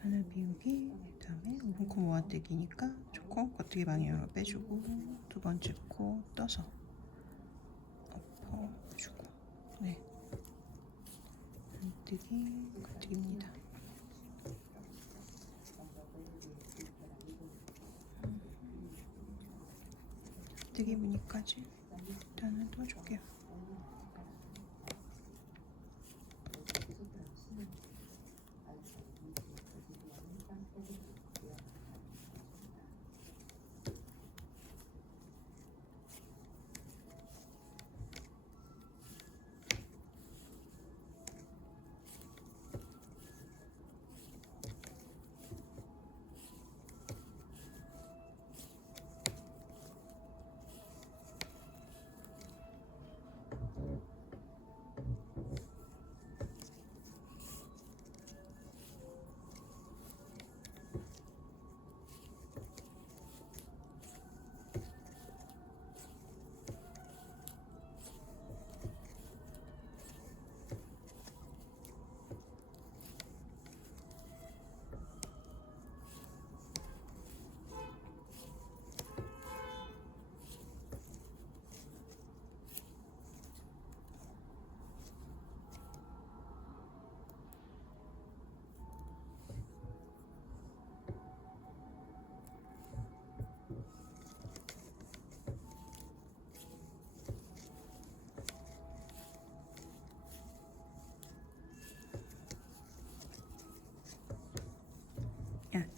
바늘 비우기 그다음에 5분 코 모아뜨기니까 좋고 겉뜨기 방향으로 빼주고 두 번째 코 떠서 엎어주고 안뜨기 겉뜨기입니다. 뜨기 무늬까지 일단은 떠줄게요.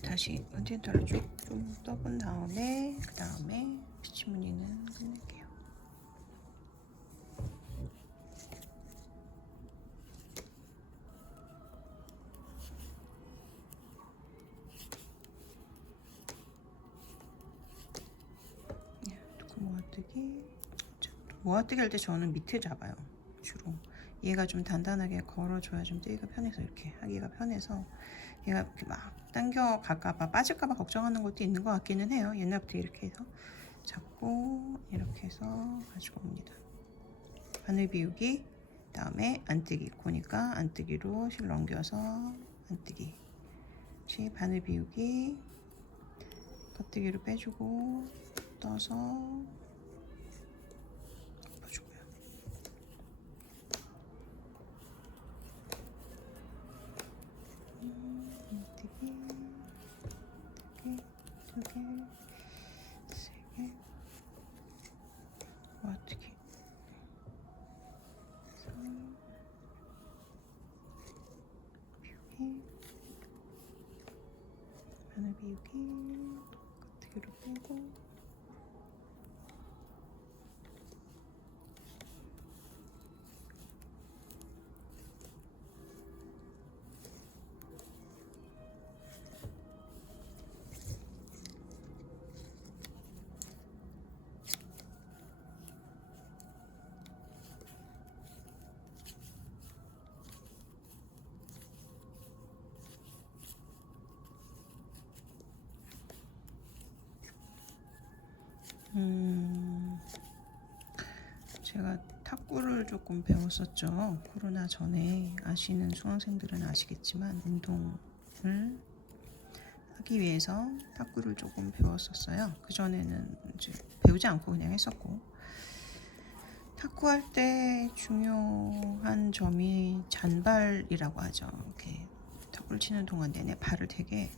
다시 컨텐츠를 좀 떠본 다음에 그 다음에 피치무늬는 끝낼게요. 두코 모아뜨기. 모아뜨기 할 때 저는 밑에 잡아요. 주로 얘가 좀 단단하게 걸어줘야 좀 뜨기가 편해서 이렇게 하기가 편해서 얘가 이렇게 막 당겨 갈까봐 빠질까봐 걱정하는 것도 있는 것 같기는 해요. 옛날부터 이렇게 해서 잡고 이렇게 해서 가지고 옵니다. 바늘 비우기 다음에 안뜨기 고니까 안뜨기로 실 넘겨서 안뜨기 다시 바늘 비우기 겉뜨기로 빼주고 떠서 엎어주고요. 안뜨기 두 개, 세 개, 모아뜨기 비우기 바늘 비우기 겉뜨기로 빼고 제가 탁구를 조금 배웠었죠. 코로나 전에 아시는 수강생들은 아시겠지만 운동을 하기 위해서 탁구를 조금 배웠었어요. 그 전에는 이제 배우지 않고 그냥 했었고 탁구할 때 중요한 점이 잔발이라고 하죠. 이렇게 탁구를 치는 동안 내내 발을 되게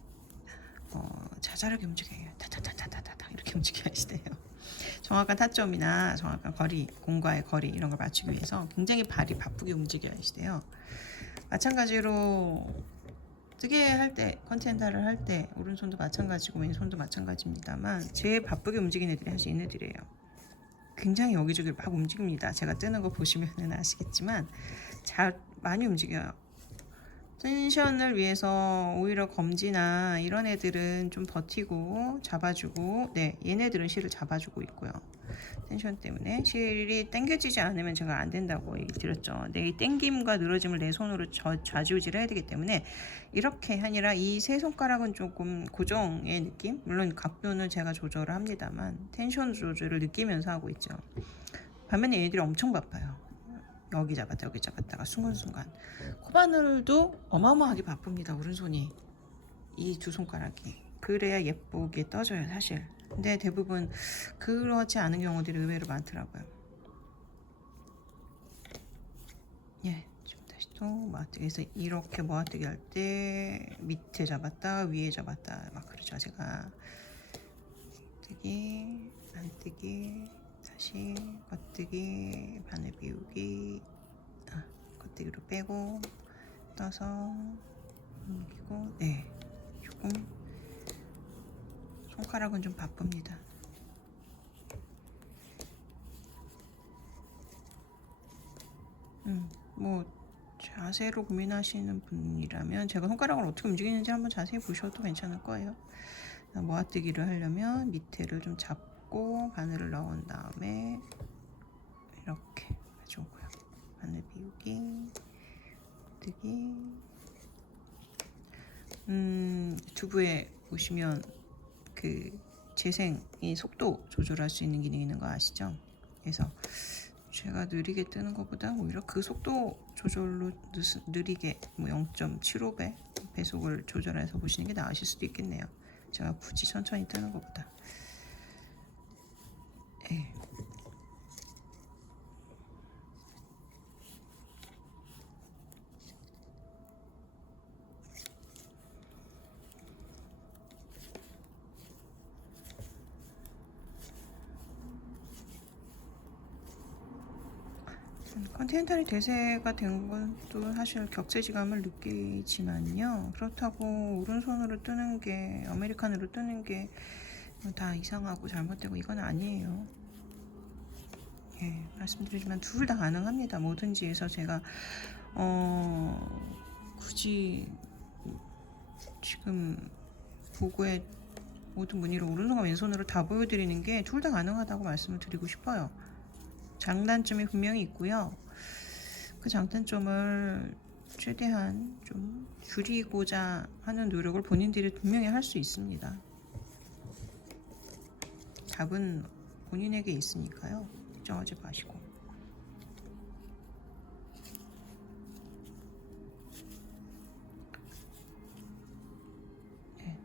자잘하게 움직여요. 타타타타타타 이렇게 움직여야 하시대요. 정확한 타점이나 정확한 거리, 공과의 거리 이런 걸 맞추기 위해서 굉장히 발이 바쁘게 움직여야 하시대요. 마찬가지로 뜨개 할 때, 컨텐타를 할 때 오른손도 마찬가지고 왼손도 마찬가지입니다만 제일 바쁘게 움직이는 애들이 사실 얘네들이에요. 굉장히 여기저기 막 움직입니다. 제가 뜨는 거 보시면 아시겠지만 잘 많이 움직여요. 텐션을 위해서 오히려 검지나 이런 애들은 좀 버티고 잡아주고, 네, 얘네들은 실을 잡아주고 있고요. 텐션 때문에 실이 당겨지지 않으면 제가 안 된다고 얘기 드렸죠. 내 당김과 늘어짐을 내 손으로 좌지우지를 해야 되기 때문에 이렇게 아니라 이 세 손가락은 조금 고정의 느낌? 물론 각도는 제가 조절을 합니다만 텐션 조절을 느끼면서 하고 있죠. 반면에 얘네들이 엄청 바빠요. 여기 잡았다 여기 잡았다가 순간순간. 코바늘도 어마어마하게 바쁩니다. 오른손이. 이 두 손가락이. 그래야 예쁘게 떠져요 사실. 근데 대부분 그렇지 않은 경우들이 의외로 많더라고요. 예, 좀 다시 또 모아뜨기에서 이렇게 모아뜨기 할 때 밑에 잡았다 위에 잡았다 막 그러죠. 제가 뜨기 안 뜨기 다시 겉뜨기 바늘 비우기 겉뜨기로 빼고 떠서 옮기고, 네, 조금 손가락은 좀 바쁩니다. 뭐 자세로 고민하시는 분이라면 제가 손가락을 어떻게 움직이는지 한번 자세히 보셔도 괜찮을 거예요. 모아뜨기를 하려면 밑에를 좀 잡고 바늘을 넣은 다음에 이렇게 가져오고요. 바늘 비우기, 뜨기. 유튜브에 보시면 그 재생이 속도 조절할 수 있는 기능이 있는 거 아시죠? 그래서 제가 느리게 뜨는 것보다 오히려 그 속도 조절로 느리게 뭐 0.75배 배속을 조절해서 보시는 게 나으실 수도 있겠네요. 제가 굳이 천천히 뜨는 것보다. 네. 컨티넨탈이 대세가 된 것도 사실 격세지감을 느끼지만요. 그렇다고 오른손으로 뜨는 게 아메리칸으로 뜨는 게 다 이상하고 잘못되고 이건 아니에요. 예, 말씀드리지만 둘 다 가능합니다. 뭐든지 해서 제가 굳이 지금 보고에 모든 문의를 오른손과 왼손으로 다 보여드리는 게 둘 다 가능하다고 말씀을 드리고 싶어요. 장단점이 분명히 있고요. 그 장단점을 최대한 좀 줄이고자 하는 노력을 본인들이 분명히 할 수 있습니다. 답은 본인에게 있으니까요. 걱정하지 마시고. 네.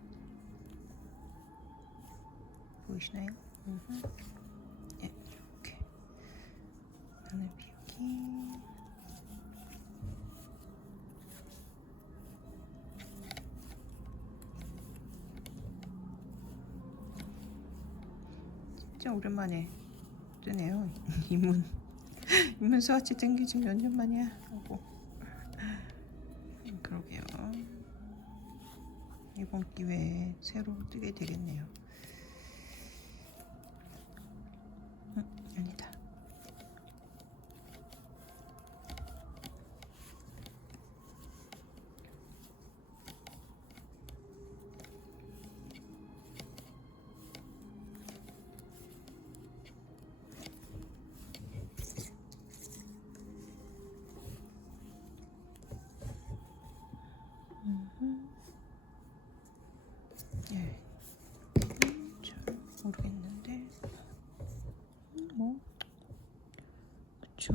보이시나요? 네, 이렇게 바늘 비우기. 진짜 오랜만에 뜨네요. 입문 스와치 뜬 게 지금 몇 년 만이야 하고. 그러게요. 이번 기회에 새로 뜨게 되겠네요. 아니다. 예, 잘 모르겠는데 뭐 그쵸.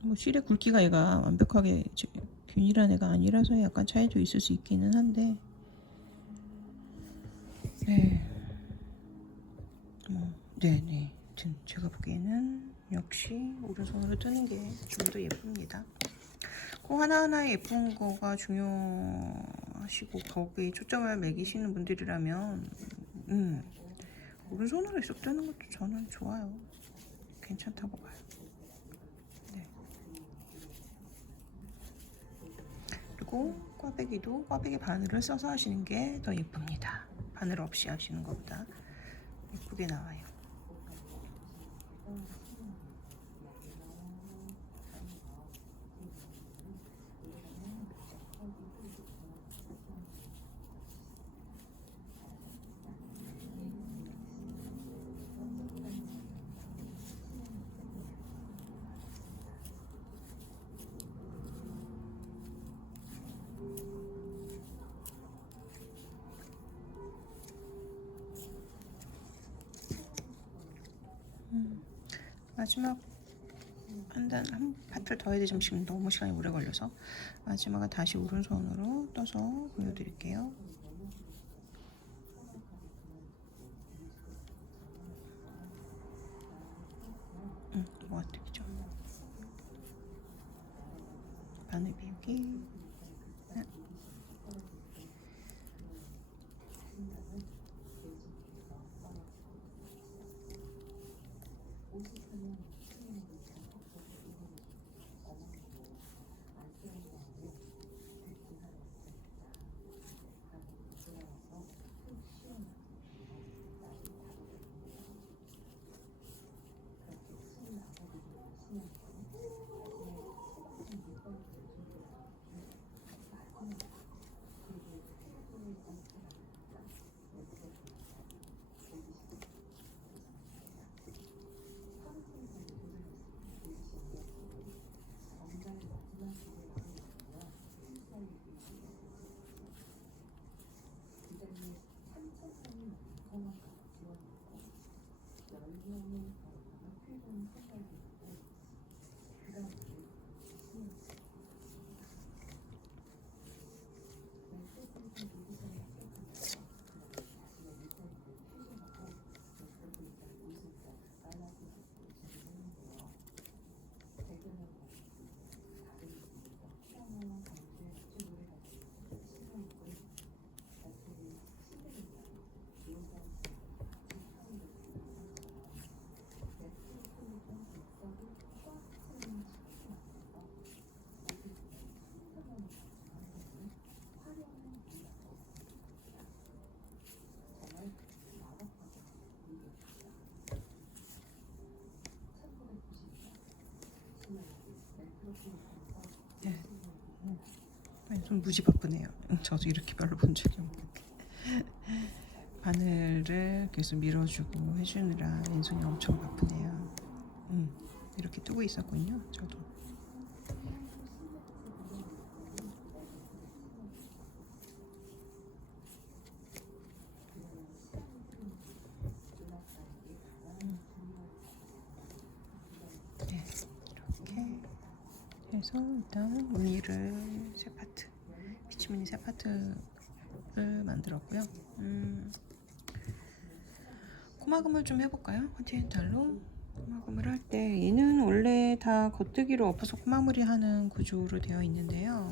뭐 실의 굵기가 얘가 완벽하게 균일한 애가 아니라서 약간 차이도 있을 수 있기는 한데, 네, 네네. 제가 보기에는 역시 오른손으로 뜨는 게 좀 더 예쁩니다. 꼭 하나하나 예쁜 거가 중요하시고 거기에 초점을 매기시는 분들이라면 오른손으로 쏙 뜨는 것도 저는 좋아요. 괜찮다고 봐요. 네. 그리고 꽈배기도 꽈배기 바늘을 써서 하시는 게 더 예쁩니다. 바늘 없이 하시는 것보다 예쁘고 예쁘게 나와요. 마지막 한 파트를 더 해야 되지만 지금 너무 시간이 오래 걸려서 마지막은 다시 오른손으로 떠서 보여드릴게요. 모아뜨리죠. 바늘 비우기. 좀 무지 바쁘네요. 저도 이렇게 별로 본 적이 없는데 바늘을 계속 밀어주고 해주느라 왼손이 엄청 바쁘네요. 이렇게 뜨고 있었군요. 저도. 네, 이렇게 해서 일단 무늬를 세 파트, 피치무늬 세 파트를 만들었고요. 코막음을 좀 해볼까요? 컨티넨탈로 코막음을 할 때 얘는 원래 다 겉뜨기로 엎어서 코마무리 하는 구조로 되어 있는데요.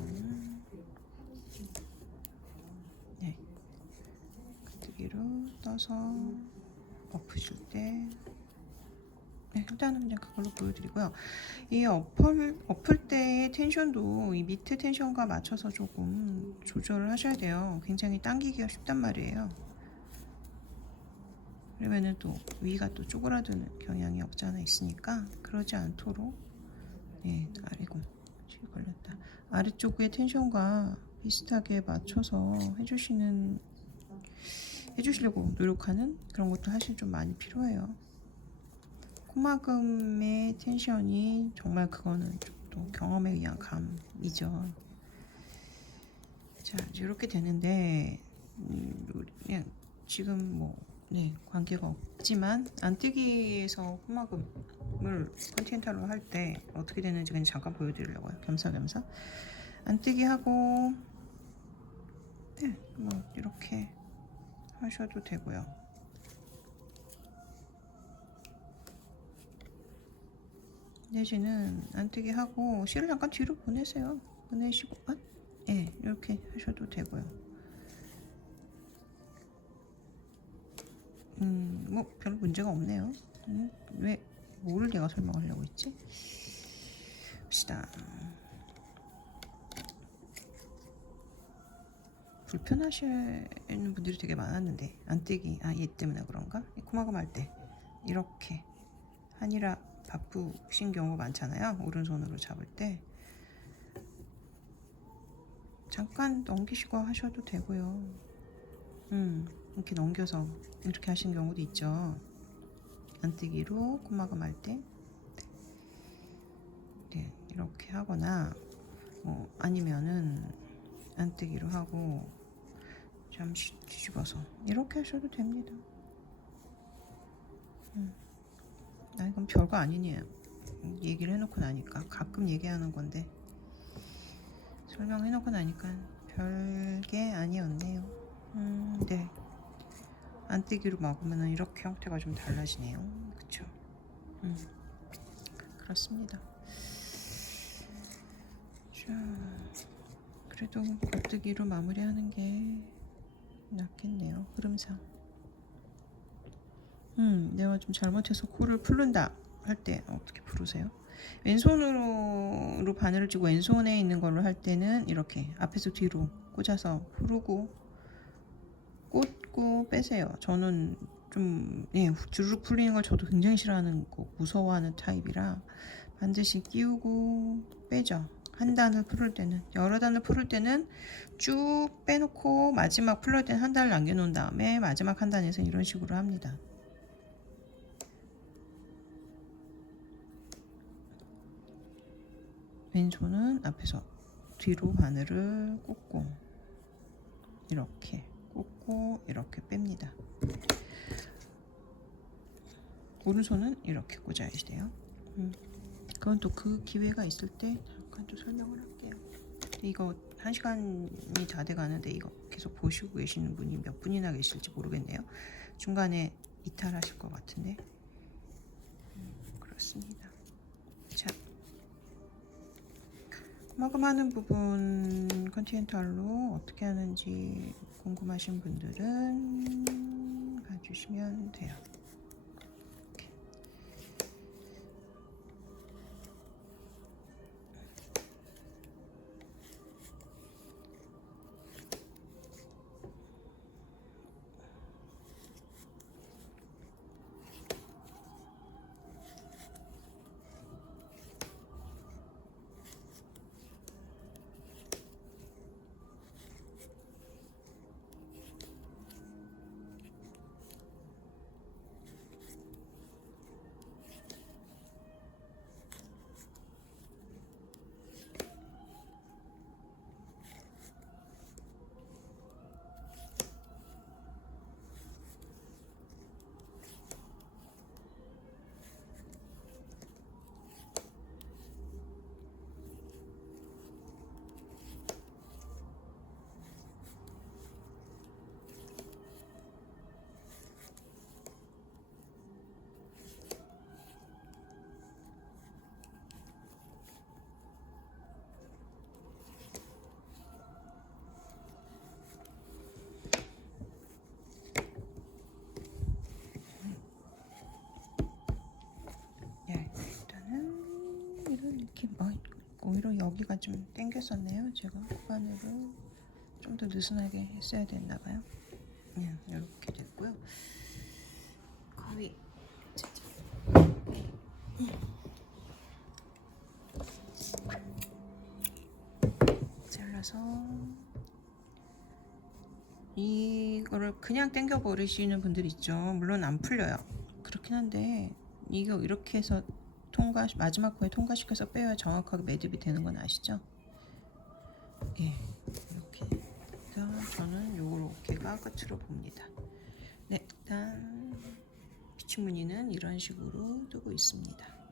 네, 겉뜨기로 떠서 엎으실 때 네, 일단은 그냥 그걸로 보여드리고요. 이 엎을 때의 텐션도 이 밑에 텐션과 맞춰서 조금 조절을 하셔야 돼요. 굉장히 당기기가 쉽단 말이에요. 그러면은 또 위가 또 쪼그라드는 경향이 없지 않아 있으니까 그러지 않도록 아이고 지금 걸렸다. 아래쪽의 텐션과 비슷하게 맞춰서 해주시려고 노력하는 그런 것도 사실 좀 많이 필요해요. 코막음의 텐션이 정말 그거는 또 경험에 의한 감이죠. 자, 이렇게 되는데 그냥 지금 관계가 없지만 안뜨기에서 코막음을 컨티넨탈로 할 때 어떻게 되는지 그냥 잠깐 보여드리려고요. 겸사겸사 안뜨기 하고 이렇게 하셔도 되고요. 내지는 안뜨기 하고 실을 잠깐 뒤로 보내시고 이렇게 하셔도 되고요. 별 문제가 없네요. 뭐를 내가 설명하려고 했지? 봅시다. 불편하시는 분들이 되게 많았는데 안 떼기 얘 때문에 그런가? 코막음 할 때 이렇게 하니라 바쁘신 경우가 많잖아요. 오른손으로 잡을 때 잠깐 넘기시고 하셔도 되고요. 이렇게 넘겨서 이렇게 하시는 경우도 있죠. 안뜨기로 코막음 할 때 네, 이렇게 하거나 아니면은 안뜨기로 하고 잠시 뒤집어서 이렇게 하셔도 됩니다. 이건 별거 아니네요. 얘기를 해놓고 나니까 가끔 얘기하는 건데 설명해놓고 나니까 별게 아니었네요. 네. 안뜨기로 막으면 이렇게 형태가 좀 달라지네요. 그쵸? 그렇습니다. 자, 그래도 겉뜨기로 마무리하는 게 낫겠네요. 흐름상. 내가 좀 잘못해서 코를 풀른다 할 때 어떻게 풀으세요? 왼손으로 바늘을 쥐고 왼손에 있는 걸로 할 때는 이렇게 앞에서 뒤로 꽂아서 풀고 꽂고 빼세요. 저는 좀 주르륵 풀리는 걸 저도 굉장히 싫어하는 거 무서워하는 타입이라 반드시 끼우고 빼죠. 한 단을 풀을 때는 여러 단을 풀을 때는 쭉 빼놓고 마지막 풀릴 때는 한 단을 남겨놓은 다음에 마지막 한 단에서 이런 식으로 합니다. 왼손은 앞에서 뒤로 바늘을 꽂고 이렇게 꽂고 이렇게 뺍니다. 오른손은 이렇게 꽂아야 돼요. 그건 또 그 기회가 있을 때 잠깐 또 설명을 할게요. 이거 1시간이 다 돼가는데 이거 계속 보시고 계시는 분이 몇 분이나 계실지 모르겠네요. 중간에 이탈하실 것 같은데 그렇습니다. 자, 마감하는 부분 컨티넨탈로 어떻게 하는지 궁금하신 분들은 봐주시면 돼요. 이렇게 오히려 여기가 좀 당겼었네요. 제가 바늘을 좀 더 느슨하게 했어야 됐나봐요. 이렇게 됐고요. 거의 잘라서 이거를 그냥 당겨 버리시는 분들 있죠. 물론 안 풀려요. 그렇긴 한데 이거 이렇게 해서 마지막 코에 통과시켜서 빼야 정확하게 매듭이 되는 건 아시죠? 예, 이렇게 저는 요렇게가 끝으로 봅니다. 네, 일단 비치 무늬는 이런 식으로 뜨고 있습니다.